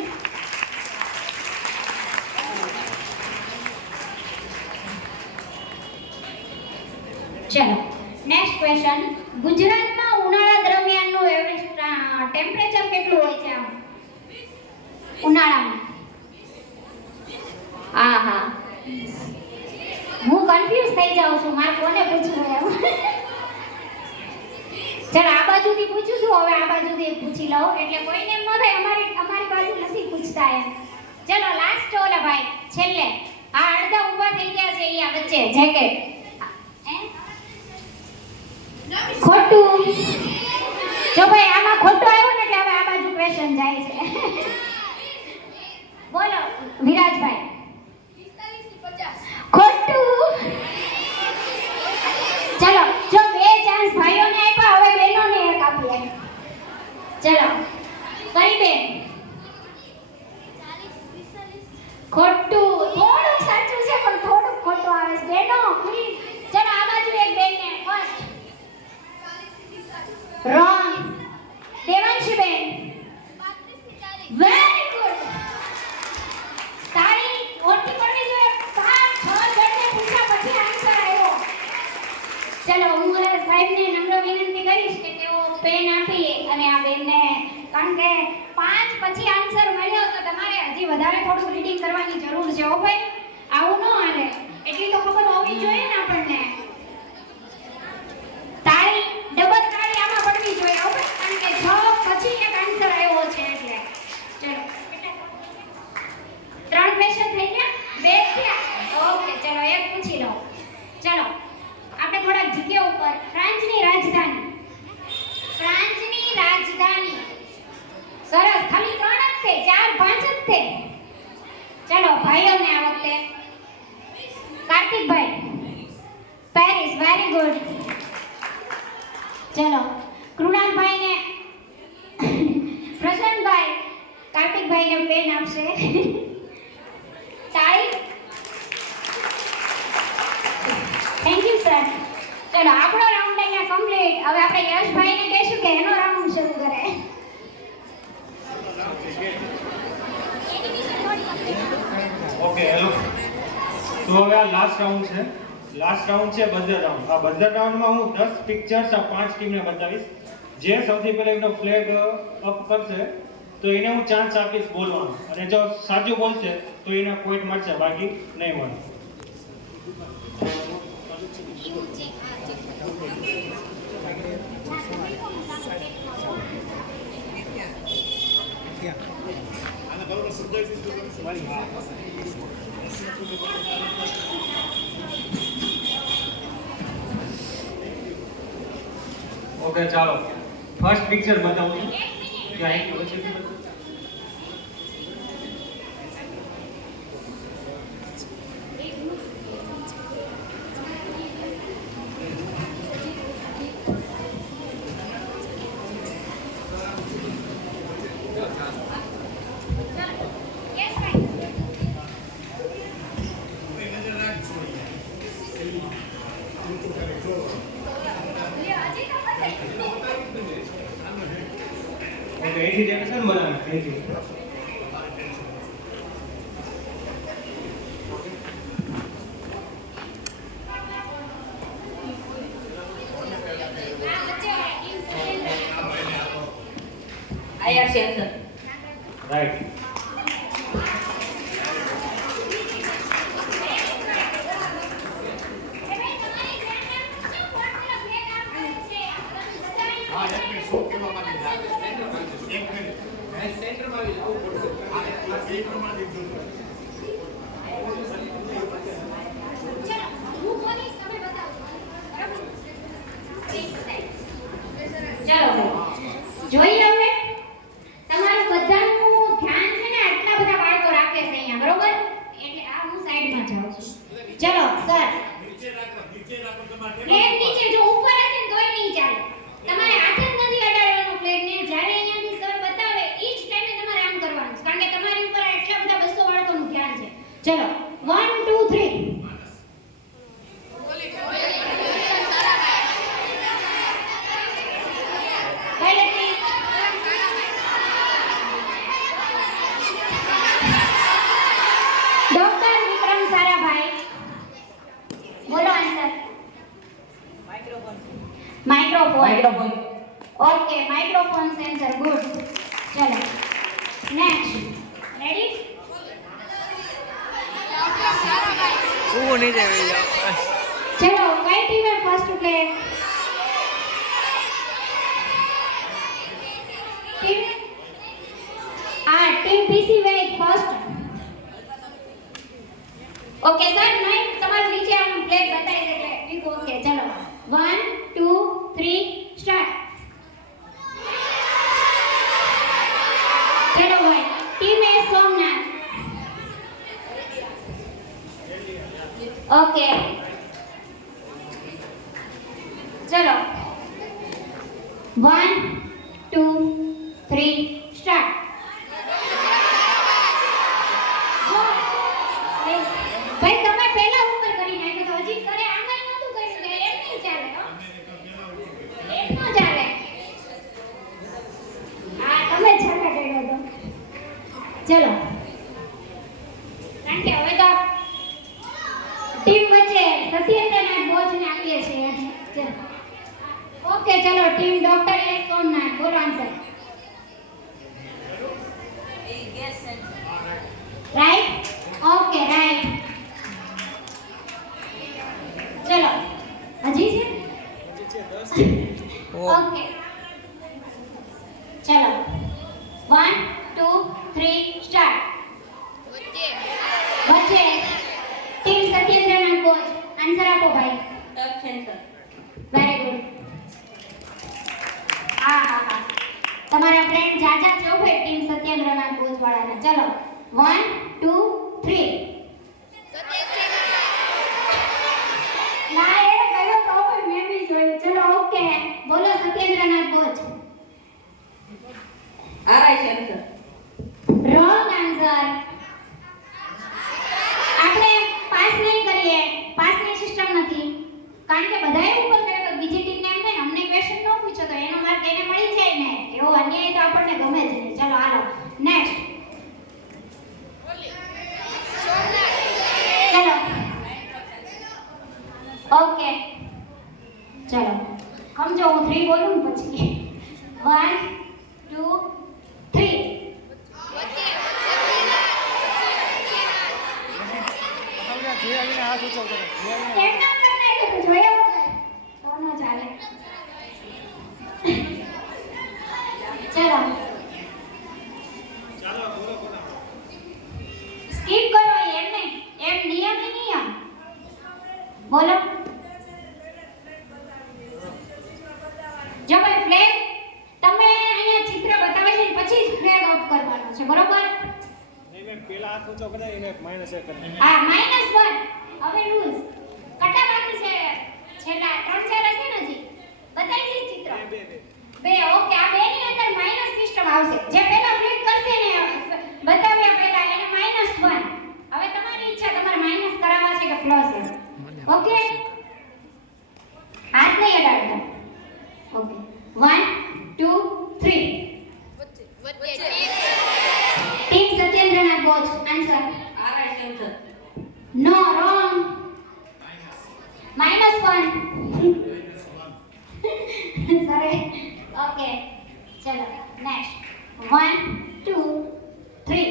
ચલો નેક્સ્ટ ક્વેશ્ચન. ગુજરાતમાં ઉનાળા દરમિયાનનું એવરેજ ટેમ્પરેચર કેટલું હોય છે આમ ઉનાળામાં? હા હું કન્ફ્યુઝ થઈ જાઉં છું, મારે કોને પૂછવું એમ. ચાલ આ બાજુથી પૂછું છું, હવે આ બાજુથી પૂછી લઉં એટલે કોઈને એમ ન થાય અમારી બાજુ નથી પૂછતા એમ. ચલો લાસ્ટ ઓલા ભાઈ છેલ્લે. આ અડધા ઊભા થઈ ગયા છે અહીંયા વચ્ચે જેકેટ. ખોટું. જો ભાઈ આમાં ખોટું આવ્યું ને એટલે હવે આ બાજુ ક્વેશ્ચન જાય છે. બોલો વિરાજભાઈ. ખોટું. ચલો જો બે ચાન્સ ભાઈઓને આપ્યા, હવે બહેનોને એક આપીએ. ચલો કઈ બેન? ખોટું. થોડું સાચું છે પણ થોડું ખોટું આવે છે. બહેનો પ્લીઝ. ચલો આ બાજુ એક બેનને ફર્સ્ટ. રોંગ. દેવાંશી બેન. Very good. તાળી ઓટી પડવી જોઈએ. 5-6 જણને પૂછ્યા પછી આન્સર આવ્યો. ચલો હું સાહેબને નમ્ર વિનંતી કરીશ કે તેઓ પેન આપી અને આ બેનને, કારણ કે 5 પછી આન્સર મળ્યો તો તમારે હજી વધારે થોડું રીડિંગ કરવાની જરૂર છે. ઓ ભાઈ આવું ન હાલે, એટલી તો ખબર હોવી જોઈએ ને આપણને. તાળી ડબલ તાળી આમાં પડવી જોઈએ. ઓ ભાઈ કારણ કે 6 પછી એક આન્સર આવ્યો છે એટલે. ચલો 3 ક્વેશ્ચન થઈ ગયા, 2 થયા. ઓકે ચલો એક પૂછી લો. ચલો આપણે થોડા જીકે ઉપર. ફ્રાન્સની રાજધાની. સરસ. ખાલી 3 જ છે, 4-5 જ છે. ચલો ભાઈઓને આ વખતે. કાર્તિકભાઈ. પેરિસ. Very good. ચલો કૃણાલભાઈને પ્રશાંતભાઈ કાર્તિકભાઈને પેન આપશે. તાળી. Thank you sir. ચલો આપણો રાઉન્ડ અહીંયા કમ્પ્લીટ. હવે આપણે યશભાઈને કહેશું કે એનો રાઉન્ડ શરૂ કરે. Okay hello. તો હવે આ લાસ્ટ રાઉન્ડ છે. લાસ્ટ રાઉન્ડ છે બઝર રાઉન્ડ. આ બઝર રાઉન્ડમાં હું 10 પિક્ચર્સ આ 5 ટીમને બતાવીશ. જે સૌથી પહેલા એનો ફ્લેગ અપ કરશે તો એને હું ચાન્સ આપીશ બોલવાનો, અને જો સાચું બોલશે તો એને પોઈન્ટ મળશે, બાકી નહીં મળે. ઓકે ચાલો ફર્સ્ટ પિક્ચર બતાવું છું. ત્યાં એક વચ્ચેથી બતાવું. ઓકે એથી જે છે બનાવી એથી. આયા સેન્સર. રાઈટ. જોઈએ હવે તમારું બધાનું ધ્યાન છે ને, આટલા બધા બાળકો રાખે છે અહીંયા, બરોબર? એટલે આ હું સાઈડમાં જાઉં છું. ચલો સર પ્લેન નીચે, જો ઉપર હશે ને તોય નહીં ચાલે. તમારે હાથ જ નથી અડાડવાનો પ્લેનને. જ્યારે અહીંયાથી સર બતાવે ઈ જ ટાઈમે તમારે આમ કરવાનું, કારણ કે તમારી ઉપર એટલા બધા 200 બાળકોનું ધ્યાન છે. ચલો 1 2 3 ગુડ. ચલો નેક્સ્ટ. રેડી? ઊભો નહીં જાય વહી જાઓ. ચલો કઈ ટીમે ફર્સ્ટ પ્લે? ટીમ ટીમ પીસી વેઇટ ફર્સ્ટ. ઓકે સર નહીં તમારું નીચે આમ પ્લેટ બતાવી દે એટલે ઠીક. ઓકે ચલો 1 2 3 સ્ટાર્ટ. ચલો ભાઈ ટીમ એ સોમનાથ. ઓકે ચલો 1 2 3 સ્ટાર્ટ. ભાઈ તમે પહેલા ઉપર કરી નાખ્યું તો હજી કરે આમાં નહોતું કર્યું કે એમ નહીં ચાલે હો. એમ ન ચાલે. તમે છાકા કર્યો તો. ચલો કારણ કે હવે તો ટીમ વચ્ચે સત્યેન્દ્રનાથ બોજને આપીએ છીએ. ચલો ઓકે ચલો ટીમ ડોક્ટર એસ સોમનાથ બોલો આન્સર. રાઈટ? Okay right. ચલો હજી છે? ઓકે ચલો 1 2 3 સ્ટાર્ટ. વચ્ચે ટીમ સત્યેન્દ્રનાથ બોજ આન્સર આપો ભાઈ. Touch sensor. Very good. હા તમારા ફ્રેન્ડ જાજા છો ભાઈ ટીમ સત્યેન્દ્રનાથ બોજ વાળાના. ચલો 1 2 3 ના એ કયો તો ભાઈ મેં બી જોયું. ચલો ઓકે બોલો સત્યેન્દ્રનાથ બોજ. RI sensor. Wrong answer. આપણે પાસ નહીં કરીએ. પાસની સિસ્ટમ નથી કારણ કે બધાએ ઉપર કર્યો તો બીજી ટીમને એમ થાય ને અમને ક્વેશ્ચન ન પૂછો તો એનો માર્ક એને મળી જાય ને. એવો અન્યાય તો આપણને ગમે જ નહીં. ચલો હાલો નેક્સ્ટ. ચલો ઓકે ચલો સમજો હું 3 બોલું ને પછી 1 2 3 કેમ નામ તમને કે જોયા વગર તો ન ચાલે. ચલો સ્કીપ કરો એમ નહીં. એમ નિયમ ઈ નિયમ. બોલો જો ભાઈ ફ્લેગ તમે અહીંયા ચિત્ર બતાવે છે ને પછી જ ફ્લેગ ઓફ કરવાનો છે બરોબર? પેલા હાથ ઊંચો કરે એને -1 કરે. હા -1. હવે રૂલ્સ કટા બાકી છે છેલ્લા 3-4 હશે ને હજી બતાવી છે ચિત્ર બે. ઓકે આ બે ની અંદર માઈનસ સિસ્ટમ આવશે. જે પહેલા ફ્લિપ કરશે ને બતાવ્યા પહેલા એને -1. હવે તમારી ઈચ્છા તમારે માઈનસ કરાવવા છે કે પ્લસ છે. ઓકે હાથ નહીં અડાડતા. Okay 1 2 3 team Satyendranath Bose answer. RI sensor. No wrong. -1. sorry. Okay ચલો નેક્સ્ટ 1 2 3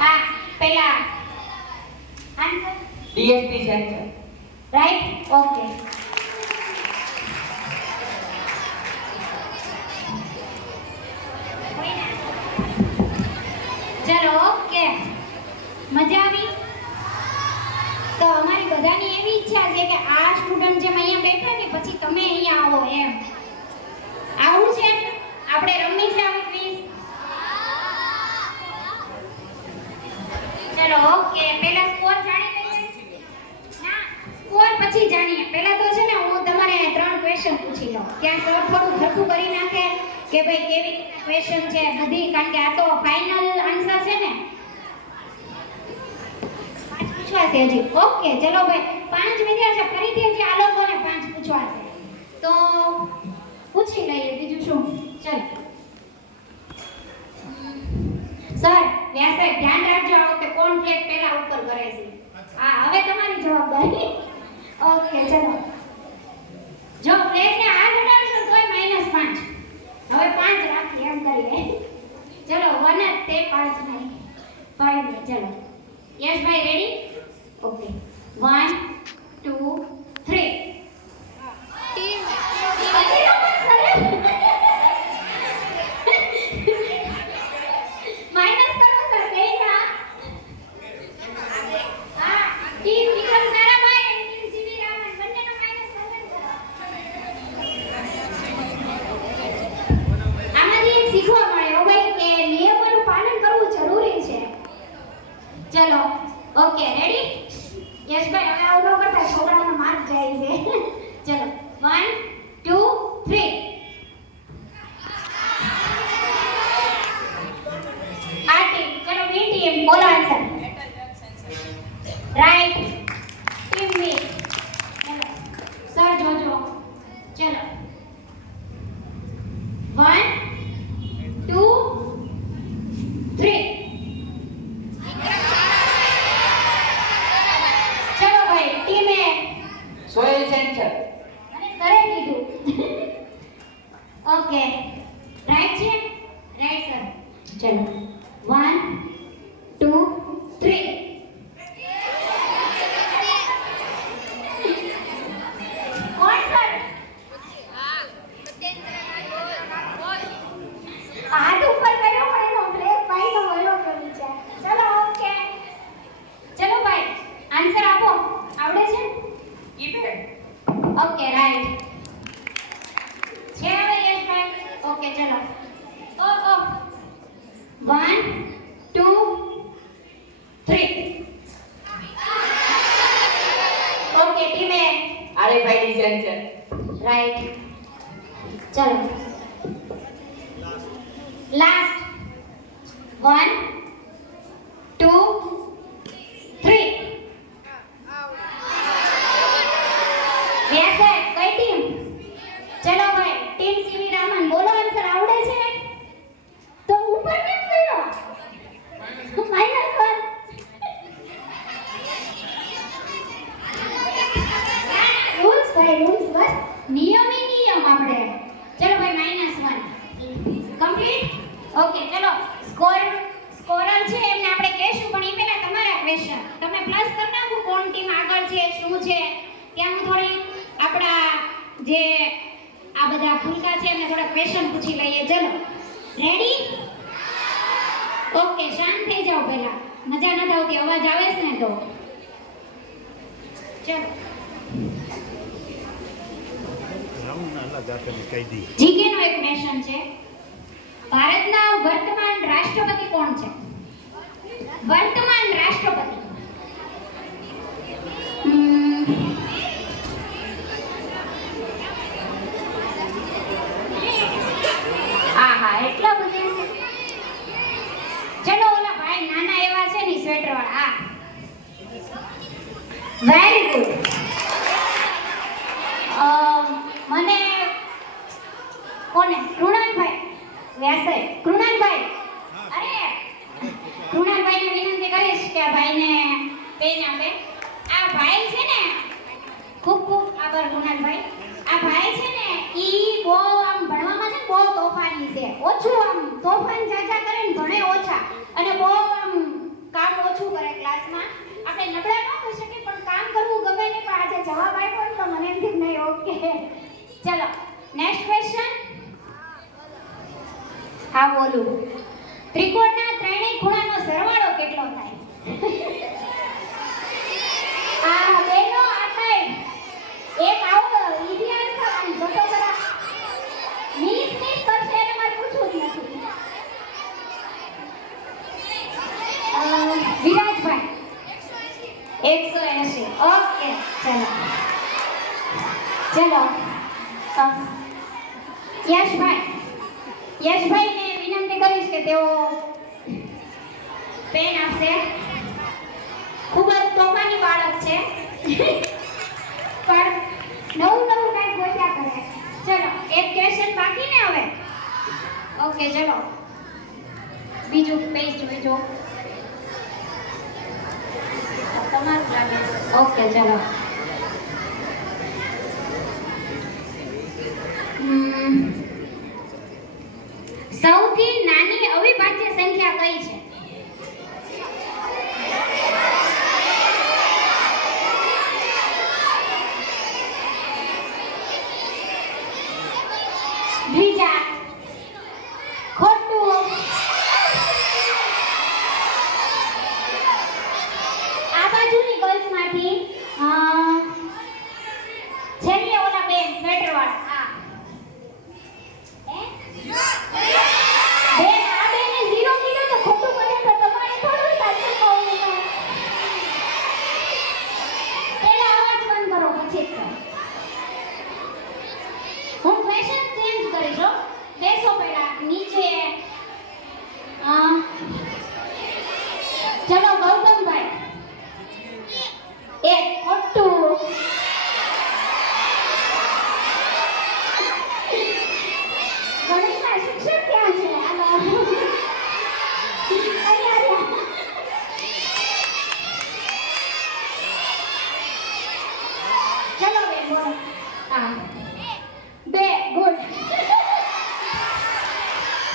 હા પહેલા answer DSP sensor. Right. Okay ચલો ઓકે મજા આવી? તો અમારી બધાની એવી ઈચ્છા છે કે આ સ્ટુડન્ટ જેમ અહીંયા બેઠા ને પછી તમે અહીંયા આવો એમ. આવું છે? આપણે રમી છે આવી ક્વિઝ? ચલો ઓકે પહેલા સ્કોર જાણી લઈએ. ના સ્કોર પછી જાણીએ. પહેલા તો છે ને હું તમારે 3 ક્વેશ્ચન પૂછી લઉં. ત્યાં સર થોડું ખર્ચું કરી નાખે કે ભાઈ કેવી ક્વેશ્ચન છે બધી, કારણ કે આ તો ફાઇનલ આન્સર છે ને. 5 પૂછવા છે હજી. ઓકે ચલો ભાઈ 5 વિદ્યા છે ફરીથી હજી આ લોકોને 5 પૂછવા છે તો પૂછી લઈએ બીજું શું. ચલ સર વ્યાસાય ધ્યાન રાખજો આ વખતે કોણ ફ્લેગ પહેલા ઉપર કરે છે. હા હવે તમારી જવાબદારી. ઓકે ચલો જો ફ્લેગને વન જ તે પાંચ નહીં. ફાઈવ ચલો. યશભાઈ રેડી? ઓકે. 1 2 3. માઈનસ કરો સર કઈ ના. હા ટીમ વિક્રમ સારાભાઈ અને ટીમ સીવી રામન બંનેનો માઈનસ કરો. આમાંથી એક શીખવા મળે હો ભાઈ કે નિયમોનું પાલન કરવું જરૂરી છે. ચલો ઓકે રેડી? યશભાઈ હવે આવું ન કરતા છોકરાઓનો માર્ક જાય છે. ચલો 1 2 3. આ ટીમ ચલો બી ટીમ બોલો આન્સર. રાઈટ ટીમ બી. ચલો સર જોજો. ચલો 1 2 3. ચલો ભાઈ ટીમે સોઇલ સેન્સર. અને સરે કીધું. ઓકે રાઈટ છે? Right sir. ચલો 1 2 3. કોણ સર? હાથ ઉપર કર્યો પણ એનો બ્રેક ભાઈનો વયો કરી છે. ચલો ઓકે. ચલો ભાઈ આન્સર આપો. આવડે છે? કીપેડ. Okay right. છે હવે યશભાઈ? ઓકે ચલો. ઓ 1 2 3. ઓકે ટીમે RFID સેન્સર. રાઈટ. ચલો લાસ્ટ 1 2 3. વેસે કઈ ટીમ? ચલો ભાઈ ટીમ સીવી રામન બોલો આન્સર આવડે છે? તો ઉપર કેમ કર્યો? -1. રૂલ્સ ભાઈ રૂલ્સ બસ નિયમ ઈ નિયમ આપણે. ચલો ભાઈ -1 કમ્પ્લીટ. ઓકે ચલો સ્કોરર છે એમને આપણે કહેશું પણ એ પહેલા તમારા ક્વેશ્ચન તમે પ્લસ કરી નાખો કોણ ટીમ આગળ છે શું છે ત્યાં હું થોડી આપણા જે આ બધા ફૂલકા છે એમને થોડા ક્વેશ્ચન પૂછી લઈએ. ચલો રેડી? ઓકે શાંત થઈ જાઓ પહેલા મજા નથી આવતી અવાજ આવે છે ને તો. ચલો જીકે નો એક ક્વેશ્ચન છે. ભારતના વર્તમાન રાષ્ટ્રપતિ કોણ છે? વર્તમાન રાષ્ટ્રપતિ. હા એટલા બધા. ચલો ઓલા ભાઈ નાના એવા છે ને સ્વેટર વાળા. Very good. મને કોને? કૃણાલભાઈ વ્યાસે. કૃણાલભાઈ અરે કૃણાલભાઈને વિનંતી કરીશ કે આ ભાઈને પેન આપે. આ ભાઈ છે ને ખૂબ ખૂબ આભાર કૃણાલભાઈ. આ ભાઈ છે ને ઈ બહુ આમ ભણવામાં છે બહુ તોફાની છે. ઓછું આમ તોફાન જાજા કરે ને ભણે ઓછા અને બહુ આમ કામ ઓછું કરે ક્લાસમાં. આપણે નબળા ન કહી શકીએ પણ કામ કરવું ગમે નહીં. પણ આજે જવાબ આપ્યો ને તો મને એમ થયું નહીં ઓકે. ચલો નેક્સ્ટ ક્વેશ્ચન. હા બોલું. ત્રિકોણના ત્રણેય ખૂણાનો સરવાળો કેટલો થાય? આ બેનો આ સાઈડ એક આવો ઈઝી આન્સર આમ જોતો જરા મિસ કરશે એને મારે પૂછવું જ નથી. વિરાજભાઈ 180. ઓકે ચલો યશભાઈને વિનંતી કરીશ કે તેઓ પેન આપશે. ખૂબ જ તોફાની બાળક છે પણ નવું કાંઈક ગોત્યા કરે. ચલો એક ક્વેશ્ચન બાકી ને હવે. ઓકે ચલો બીજું પેજ જોઈજો તમારું લાગે. ઓકે ચલો સૌથી નાની અવિભાજ્ય સંખ્યા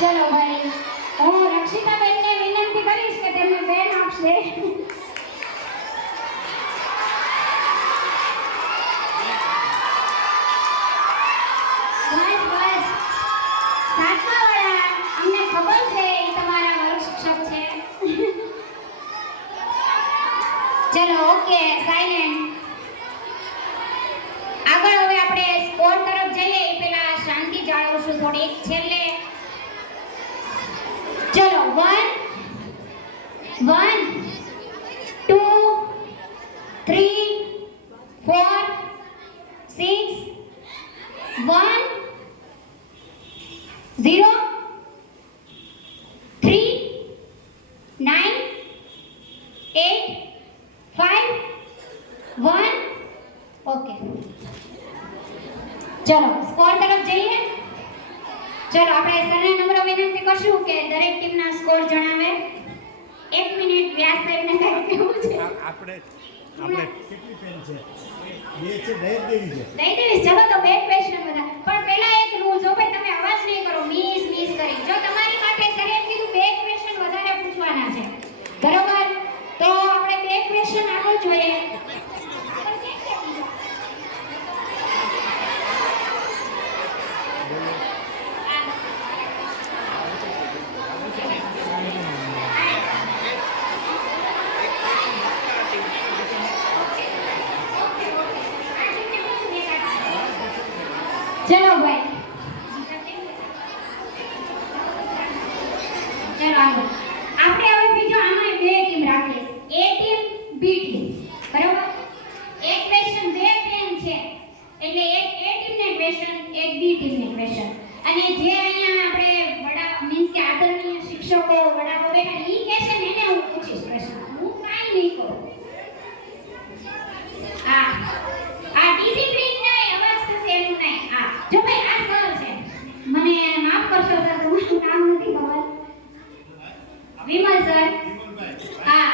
ચલો ભાઈ, હું રક્ષિતાબેનને વિનંતી કરીશ કે તેમને પેન આપશે. બસ બસ, સાતમાવાળા, અમને ખબર છે એ તમારા વર્ગ શિક્ષક છે. ચલો ઓકે, સાયલેન્ટ. આગળ હવે આપણે સ્કોર તરફ જઈએ એ પહેલા શાંતિ જાળવશું થોડી. છેલ્લે ચલો 1 1 2 3 4 6 1 0 3 9 8 5 1. ઓકે, ચલો સ્કોર તરફ જઈએ. ચલો આપણે સરને નમ્ર વિનંતી કરશું કે દરેક ટીમના સ્કોર જણાવે. 1 મિનિટ વ્યાસ સાહેબને કંઈક કહેવું છે. આપણે કેટલી પેન છે? બે છે, દઈ દેવી છે. દઈ દેવીશ. ચલો તો બે ક્વેશ્ચન બધા. પણ પહેલા એક રૂલ, જો ભાઈ તમે અવાજ નહીં કરો, મિસ કરી. જો તમારી માટે સરે એમ કીધું બે ક્વેશ્ચન વધારે પૂછવાના છે, બરોબર? તો આપણે બે ક્વેશ્ચન આગળ જોઈએ. ચલો ભાઈ, ચલો આગળ. આપણે હવે બીજો આમાં બે ટીમ રાખીએ, એ ટીમ બી ટીમ, બરાબર? એક ક્વેશ્ચન બે પેન છે એટલે એક એ ટીમને ક્વેશ્ચન, એક બી ટીમને ક્વેશ્ચન. અને જે અહીંયા આપણે વડા મીન્સ કે આદરણીય શિક્ષકો વડાકો બેઠા ઈ કહેશે ને એને હું પૂછીશ પ્રશ્ન, હું કાંઈ નહીં કરું. આ ડિસિપ્લિન નહીં, અવાજ થશે એનું નહીં. જો ભાઈ આ સર છે, મને માફ કરશો સર, તમારું નામ નથી ખબર. વિમલ સર. હા,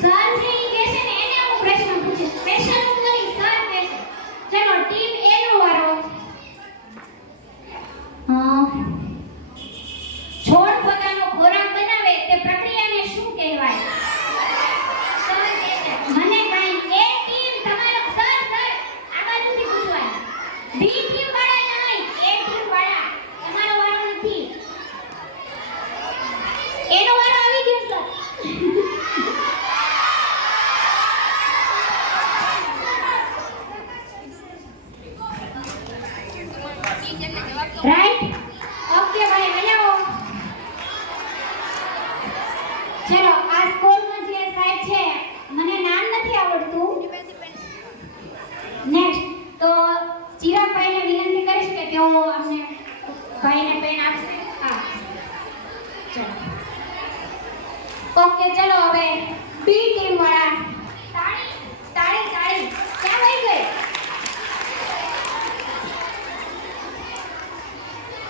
સર છે ઈ કહેશે ને એને હું પ્રશ્ન પૂછીશ. ક્વેશ્ચન હું નહીં, સર કહેશે. ચલો ટીમ એ નો વારો. છોડ પોતાનો ખોરાક બનાવે તે પ્રક્રિયાને શું કહેવાય? સર કહેશે. મને કાંઈ એ ટીમ તમારો સર આ બાજુથી પૂછવાનું. બી ટીમ વાળા નહીં, એ ટીમ વાળા. તમારો વારો નથી. એનો વારો આવી ગયો સર. રાઈટ? ઓકે ભાઈ, બનાવો. ચલો આ સ્કોરમાં જે સાહેબ છે, મને નામ નથી આવડતું. નેક્સ્ટ તો ચિરાગભાઈને વિનંતી કરીશ કે તેઓ અમને ભાઈને પેન આપશે. હા, ચલો ઓકે. ચલો હવે બી ટીમ વાળા. તાળી તાળી તાળી. ક્યાં વહી ગઈ?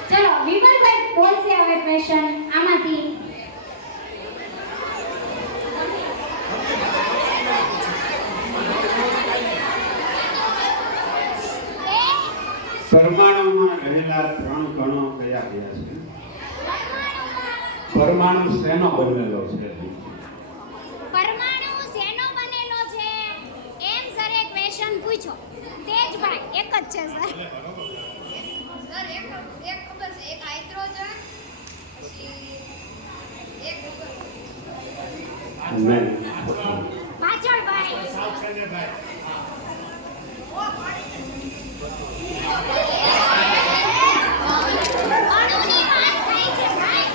ચલો વિમલભાઈ બોલશે હવે ક્વેશ્ચન આમાંથી. પરમાણુમાં રહેલા 3 કણો કયા કયા છે? પરમાણુ શેનો બનેલો છે? પરમાણુ શેનો બનેલો છે એમ સરે ક્વેશ્ચન પૂછો. તેજભાઈ એક જ છે સર. સર એક ખબર છે, એક હાઇડ્રોજન, પછી એક નહીં. પાછળ ભાઈ. અણુની વાત થાય છે ભાઈ.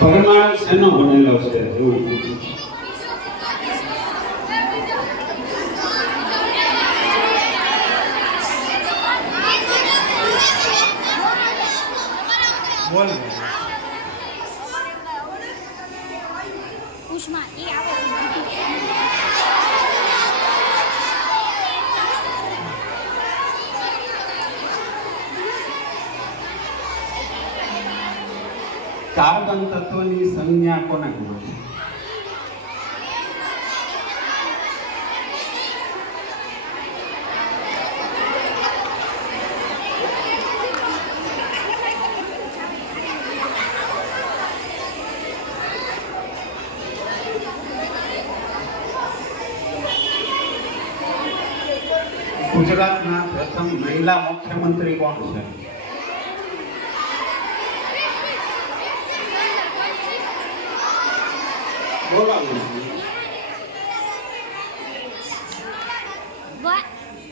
પરમાણુ શેનો બનેલો છે? એવું બોલ. ઉષ્મા એ આવે છે. કાર્બન તત્વની સંજ્ઞા કોને કહેવાય? ગુજરાતના પ્રથમ મહિલા મુખ્યમંત્રી કોણ છે? બોલાવો.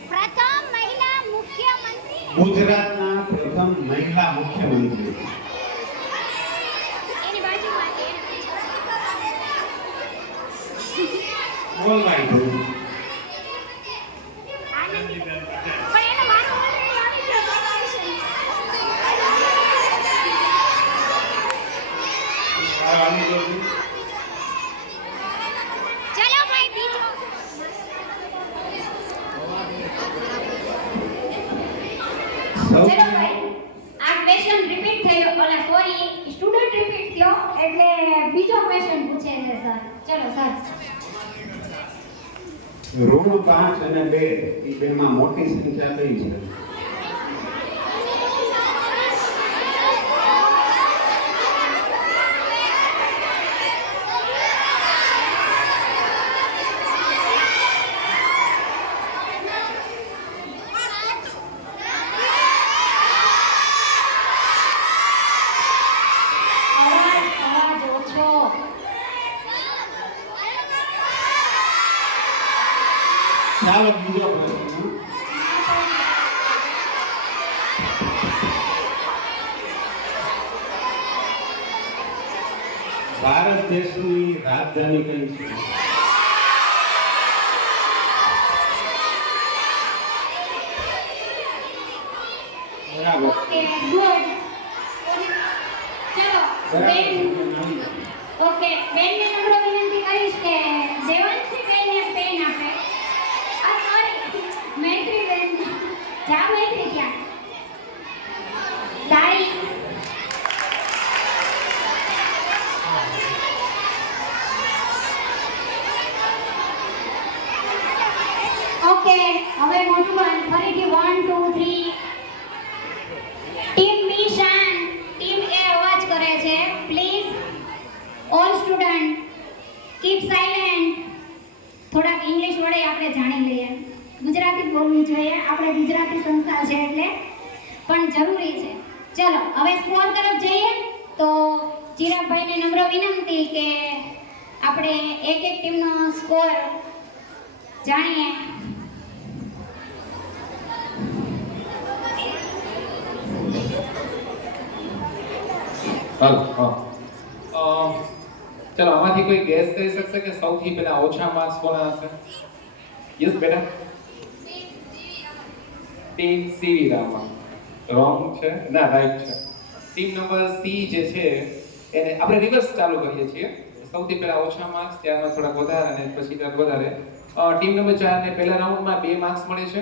પ્રથમ મહિલા મુખ્યમંત્રી ગુજરાતના પ્રથમ મહિલા મુખ્યમંત્રી. એની બાજુમાં છે. બોલવાય તો. આનંદીબેન પટેલ. પણ એનો મારો already આવી ગયો ચલો ભાઈ બીજો ચલો ભાઈ આ ક્વેશ્ચન રિપીટ થયો ઓલા સોરી સ્ટુડન્ટ રિપીટ થયો એટલે બીજો ક્વેશ્ચન પૂછે છે સર ચલો સર ઋણ 5 અને 2 એ બેમાં મોટી સંખ્યા કઈ છે? અવાજ ઓછો ચાલો બીજો પ્રશ્ન. ભારત દેશની રાજધાની કઈ છે? બરાબર. ઓકે ગુડ ચલો બેન ઓકે બેનને નમ્ર વિનંતી કરીશ કે દેવાંશી બેનને પેન આપે આ સોરી મૈત્રી બેન જા મૈત્રી ક્યાં તાળી ઓકે હવે મોટું બન ફરીથી 1 2 3 ટીમ બી શાંત ટીમ એ અવાજ કરે છે please all student keep silent થોડાક ઇંગ્લિશ વડે આપણે જાણી લઈએ ગુજરાતી બોલવું જોઈએ આપણે ગુજરાતી સંસ્થા છે એટલે પણ જરૂરી છે ચલો હવે સ્કોર તરફ જઈએ તો ચિરાગભાઈને નમ્ર વિનંતી કે આપણે એક એક ટીમનો સ્કોર જાણીએ ચલો આમાંથી કોઈ ગેસ કરી શકશે કે સૌથી પહેલા ઓછા માર્ક્સ કોના હશે? યસ બેટા ટીમ સીવી રામા રોંગ છે ના રાઈટ છે. ટીમ નંબર સી જે છે એને આપણે રિવર્સ ચાલુ કરીએ છીએ સૌથી પહેલા ઓછા માર્ક્સ ત્યારબાદ થોડાક વધારે અને પછી ત્યાર વધારે. ટીમ નંબર 4 ને પહેલા રાઉન્ડમાં 2 માર્ક્સ મળે છે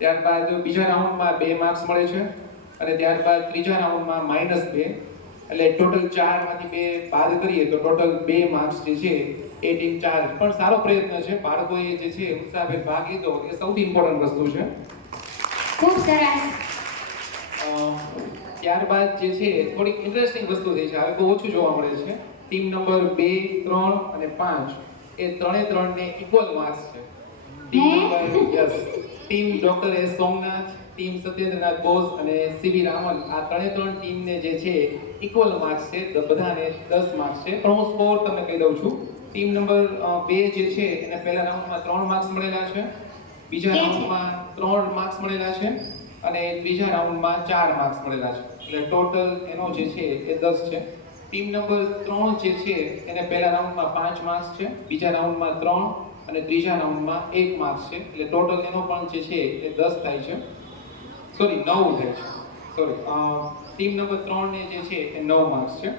ત્યારબાદ બીજા રાઉન્ડમાં 2 માર્ક્સ મળે છે અને ત્યારબાદ ત્રીજા રાઉન્ડમાં -2 એટલે ટોટલ 4 માંથી 2 બાદ કરીએ તો ટોટલ 2 માર્ક્સ જે છે એ ટીમ 4 પણ સારો પ્રયત્ન છે બાળકોએ જે છે ઉત્સાહભેર ભાગ લીધો એ સૌથી ઇમ્પોર્ટન્ટ વસ્તુ છે. ખૂબ સરસ ત્યારબાદ જે છે થોડીક ઇન્ટરેસ્ટિંગ વસ્તુ થઈ છે હવે બહુ ઓછું જોવા મળે છે. ટીમ નંબર 2 3 અને 5 એ ત્રણે ત્રણને ઇક્વલ માર્ક્સ છે. Team number yes team doctor S Somnath team Satyendranath Bose અને સીવી રામન આ ત્રણે ત્રણ ટીમને જે છે ઇક્વલ માર્ક્સ છે તો બધાને 10 માર્ક્સ છે પણ હું સ્કોર તમને કહી દઉં છું. ટીમ નંબર 2 જે છે એને પહેલા રાઉન્ડમાં 3 માર્ક્સ મળેલા છે બીજા રાઉન્ડમાં 3 માર્ક્સ મળેલા છે અને ત્રીજા રાઉન્ડમાં 4 માર્ક્સ મળેલા છે એટલે ટોટલ એનો જે છે એ 10 છે. ટીમ નંબર 3 જે છે એને પહેલા રાઉન્ડમાં 5 માર્ક્સ છે બીજા રાઉન્ડમાં 3 અને ત્રીજા રાઉન્ડમાં 1 માર્ક્સ છે એટલે ટોટલ એનો પણ જે છે એ 10 થાય છે સોરી 9 થાય છે સોરી ટીમ નંબર 3 ને જે છે એ 9 માર્ક્સ છે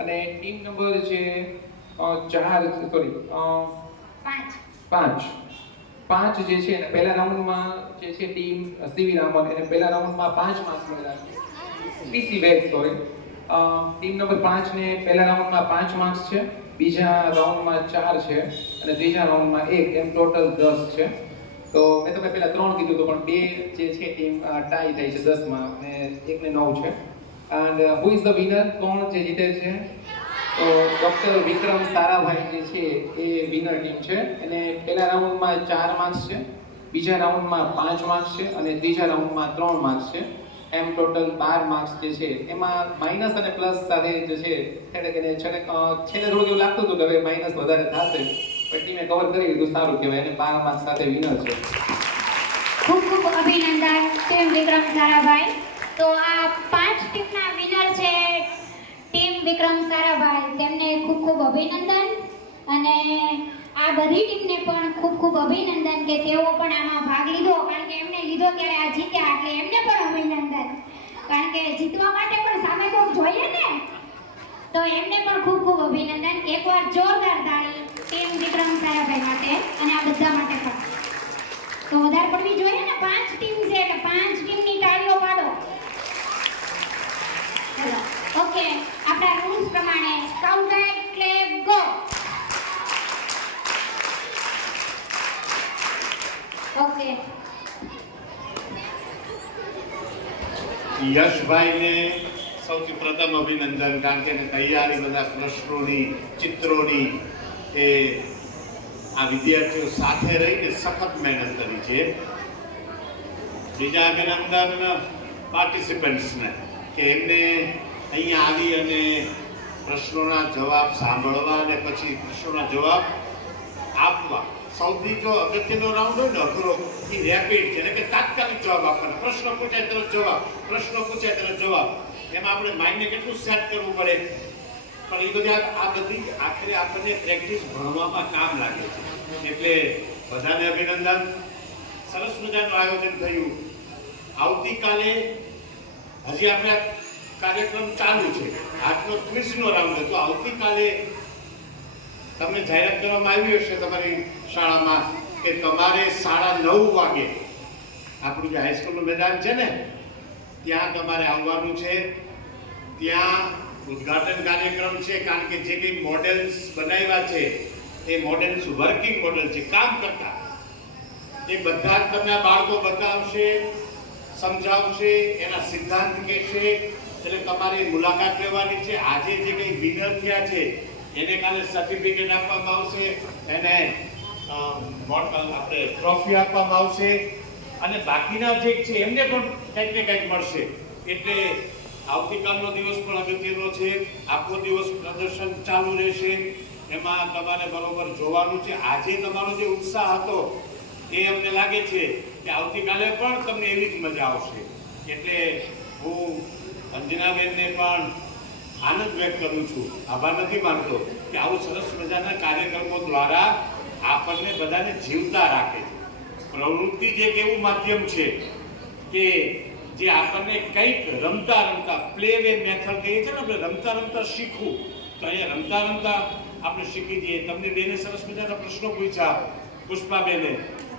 અને ટીમ નંબર જે 4 સોરી 5 જે છે એને પહેલા રાઉન્ડમાં જે છે ટીમ સીવી રામન એને પહેલા રાઉન્ડમાં 5 માર્ક્સ મળેલા છે પીસી વેગ સોરી ટીમ નંબર 5 ને પહેલા રાઉન્ડમાં 5 માર્ક્સ છે બીજા રાઉન્ડમાં 4 છે અને ત્રીજા રાઉન્ડમાં 1 એમ ટોટલ 10 છે. તો મેં તમને પહેલા 3 કીધું તો પણ 2 જે છે ટીમ ટાઈ થઈ છે 10 માં અને 1 ને 9 છે. And who is the winner કોણ જે જીતે છે તો ડોક્ટર વિક્રમ સારાભાઈ જે છે એ વિનર ટીમ છે એને પહેલા રાઉન્ડમાં 4 માર્ક્સ છે બીજા રાઉન્ડમાં 5 માર્ક્સ છે અને ત્રીજા રાઉન્ડમાં 3 માર્ક્સ છે. એમ ટોટલ 12 માર્ક્સ જે છે એમાં માઇનસ અને પ્લસ સાથે જે છે છેલ્લે થોડું એવું લાગતું હતું કે હવે માઇનસ વધારે થશે, પણ ટીમે કવર કરી લીધું, સારું કહેવાય. અને 12 માર્ક્સ સાથે વિનર છે. ખૂબ ખૂબ અભિનંદન ટીમ વિક્રમ સારાભાઈ. તો આ 5 ટીમના વિનર છે ટીમ વિક્રમ સારાભાઈ, તેમને ખૂબ ખૂબ અભિનંદન. અને આ બધી ટીમને પણ ખૂબ ખૂબ અભિનંદન કે તેઓ પણ આમાં ભાગ લીધો, કારણ કે એમને લીધો ત્યારે આ જીત્યા, એટલે એમને પણ અભિનંદન, કારણ કે જીતવા માટે પણ સામે કોક જોઈએ ને, તો એમને પણ ખૂબ ખૂબ અભિનંદન. એકવાર જોરદાર તાળી ટીમ વિક્રમ સારાભાઈ માટે અને આ બધા માટે પણ. તો વધારે પડવી જોઈએ ને, 5 ટીમ છે એટલે 5 ટીમની તાળીઓ પાડો. ચલો ઓકે, આપણા રૂલ્સ પ્રમાણે count at clap go. Okay, યશભાઈને સૌથી પ્રથમ અભિનંદન, કારણ કે એની તૈયારી બધા પ્રશ્નોની, ચિત્રોની, એ આ વિદ્યાર્થીઓ સાથે રહીને સખત મહેનત કરી છે. બીજા અભિનંદન પાર્ટિસિપન્ટ્સને કે એમને અહીંયા આવી અને પ્રશ્નોના જવાબ સાંભળવા અને પછી પ્રશ્નોના જવાબ આપવા. સૌથી જો અગત્યનો રાઉન્ડ હોય ને અઘરો, એ રેપિડ છે, એટલે કે તાત્કાલિક જવાબ આપવાનો. પ્રશ્ન પૂછાય તરત જવાબ, પ્રશ્ન પૂછાય તરત જવાબ. એમાં આપણે માઇન્ડને કેટલું સેટ કરવું પડે, પણ એ બધી આ બધી આખરે આપણને પ્રેક્ટિસ ભણવામાં કામ લાગે છે. એટલે બધાને અભિનંદન. સરસ મજાનું આયોજન થયું. આવતીકાલે હજી આપણે કાર્યક્રમ ચાલુ છે. આજનો ક્વિઝનો રાઉન્ડ હતો. આવતીકાલે તમને જાહેરાત કરવામાં આવી હશે તમારી શાળામાં કે તમારે 9:30 વાગે આપણું જે હાઈસ્કૂલનું મેદાન છે ને ત્યાં તમારે આવવાનું છે. ત્યાં ઉદ્ઘાટન કાર્યક્રમ છે, કારણ કે જે કંઈ મોડેલ્સ બનાવ્યા છે એ મોડેલ્સ વર્કિંગ મોડેલ છે, કામ કરતા. એ બધા જ તમને બાળકો બતાવશે, સમજાવશે, એના સિદ્ધાંત કહેશે. એટલે તમારી મુલાકાત લેવાની છે. આજે જે કંઈ વિનર થયા છે એને કાલે સર્ટિફિકેટ આપવામાં આવશે, એને આપણે ટ્રોફી આપવામાં આવશે, અને બાકીના જે છે એમને પણ કંઈક ને કંઈક મળશે. એટલે આવતીકાલનો દિવસ પણ અગત્યનો છે. આખો દિવસ પ્રદર્શન ચાલુ રહેશે, એમાં તમારે બરોબર જોવાનું છે. આજે તમારો જે ઉત્સાહ હતો એ અમને લાગે છે કે આવતીકાલે પણ તમને એવી જ મજા આવશે. એટલે હું અંજનાબેનને પણ આનંદ વ્યક્ત કરું છું, આભાર નથી માનતો કે આવું સરસ મજાના કાર્યક્રમો દ્વારા આપણને બધાને જીવતા રાખે છે. પ્રવૃત્તિ જે એક એવું માધ્યમ છે કે જે આપણને કંઈક રમતા રમતા, પ્લે વે મેથડ કહીએ છીએ ને આપણે, રમતા રમતા શીખવું. તો અહીંયા રમતા રમતા આપણે શીખી જઈએ. તમને બેને સરસ મજાના પ્રશ્નો પૂછ્યા, પુષ્પાબેને,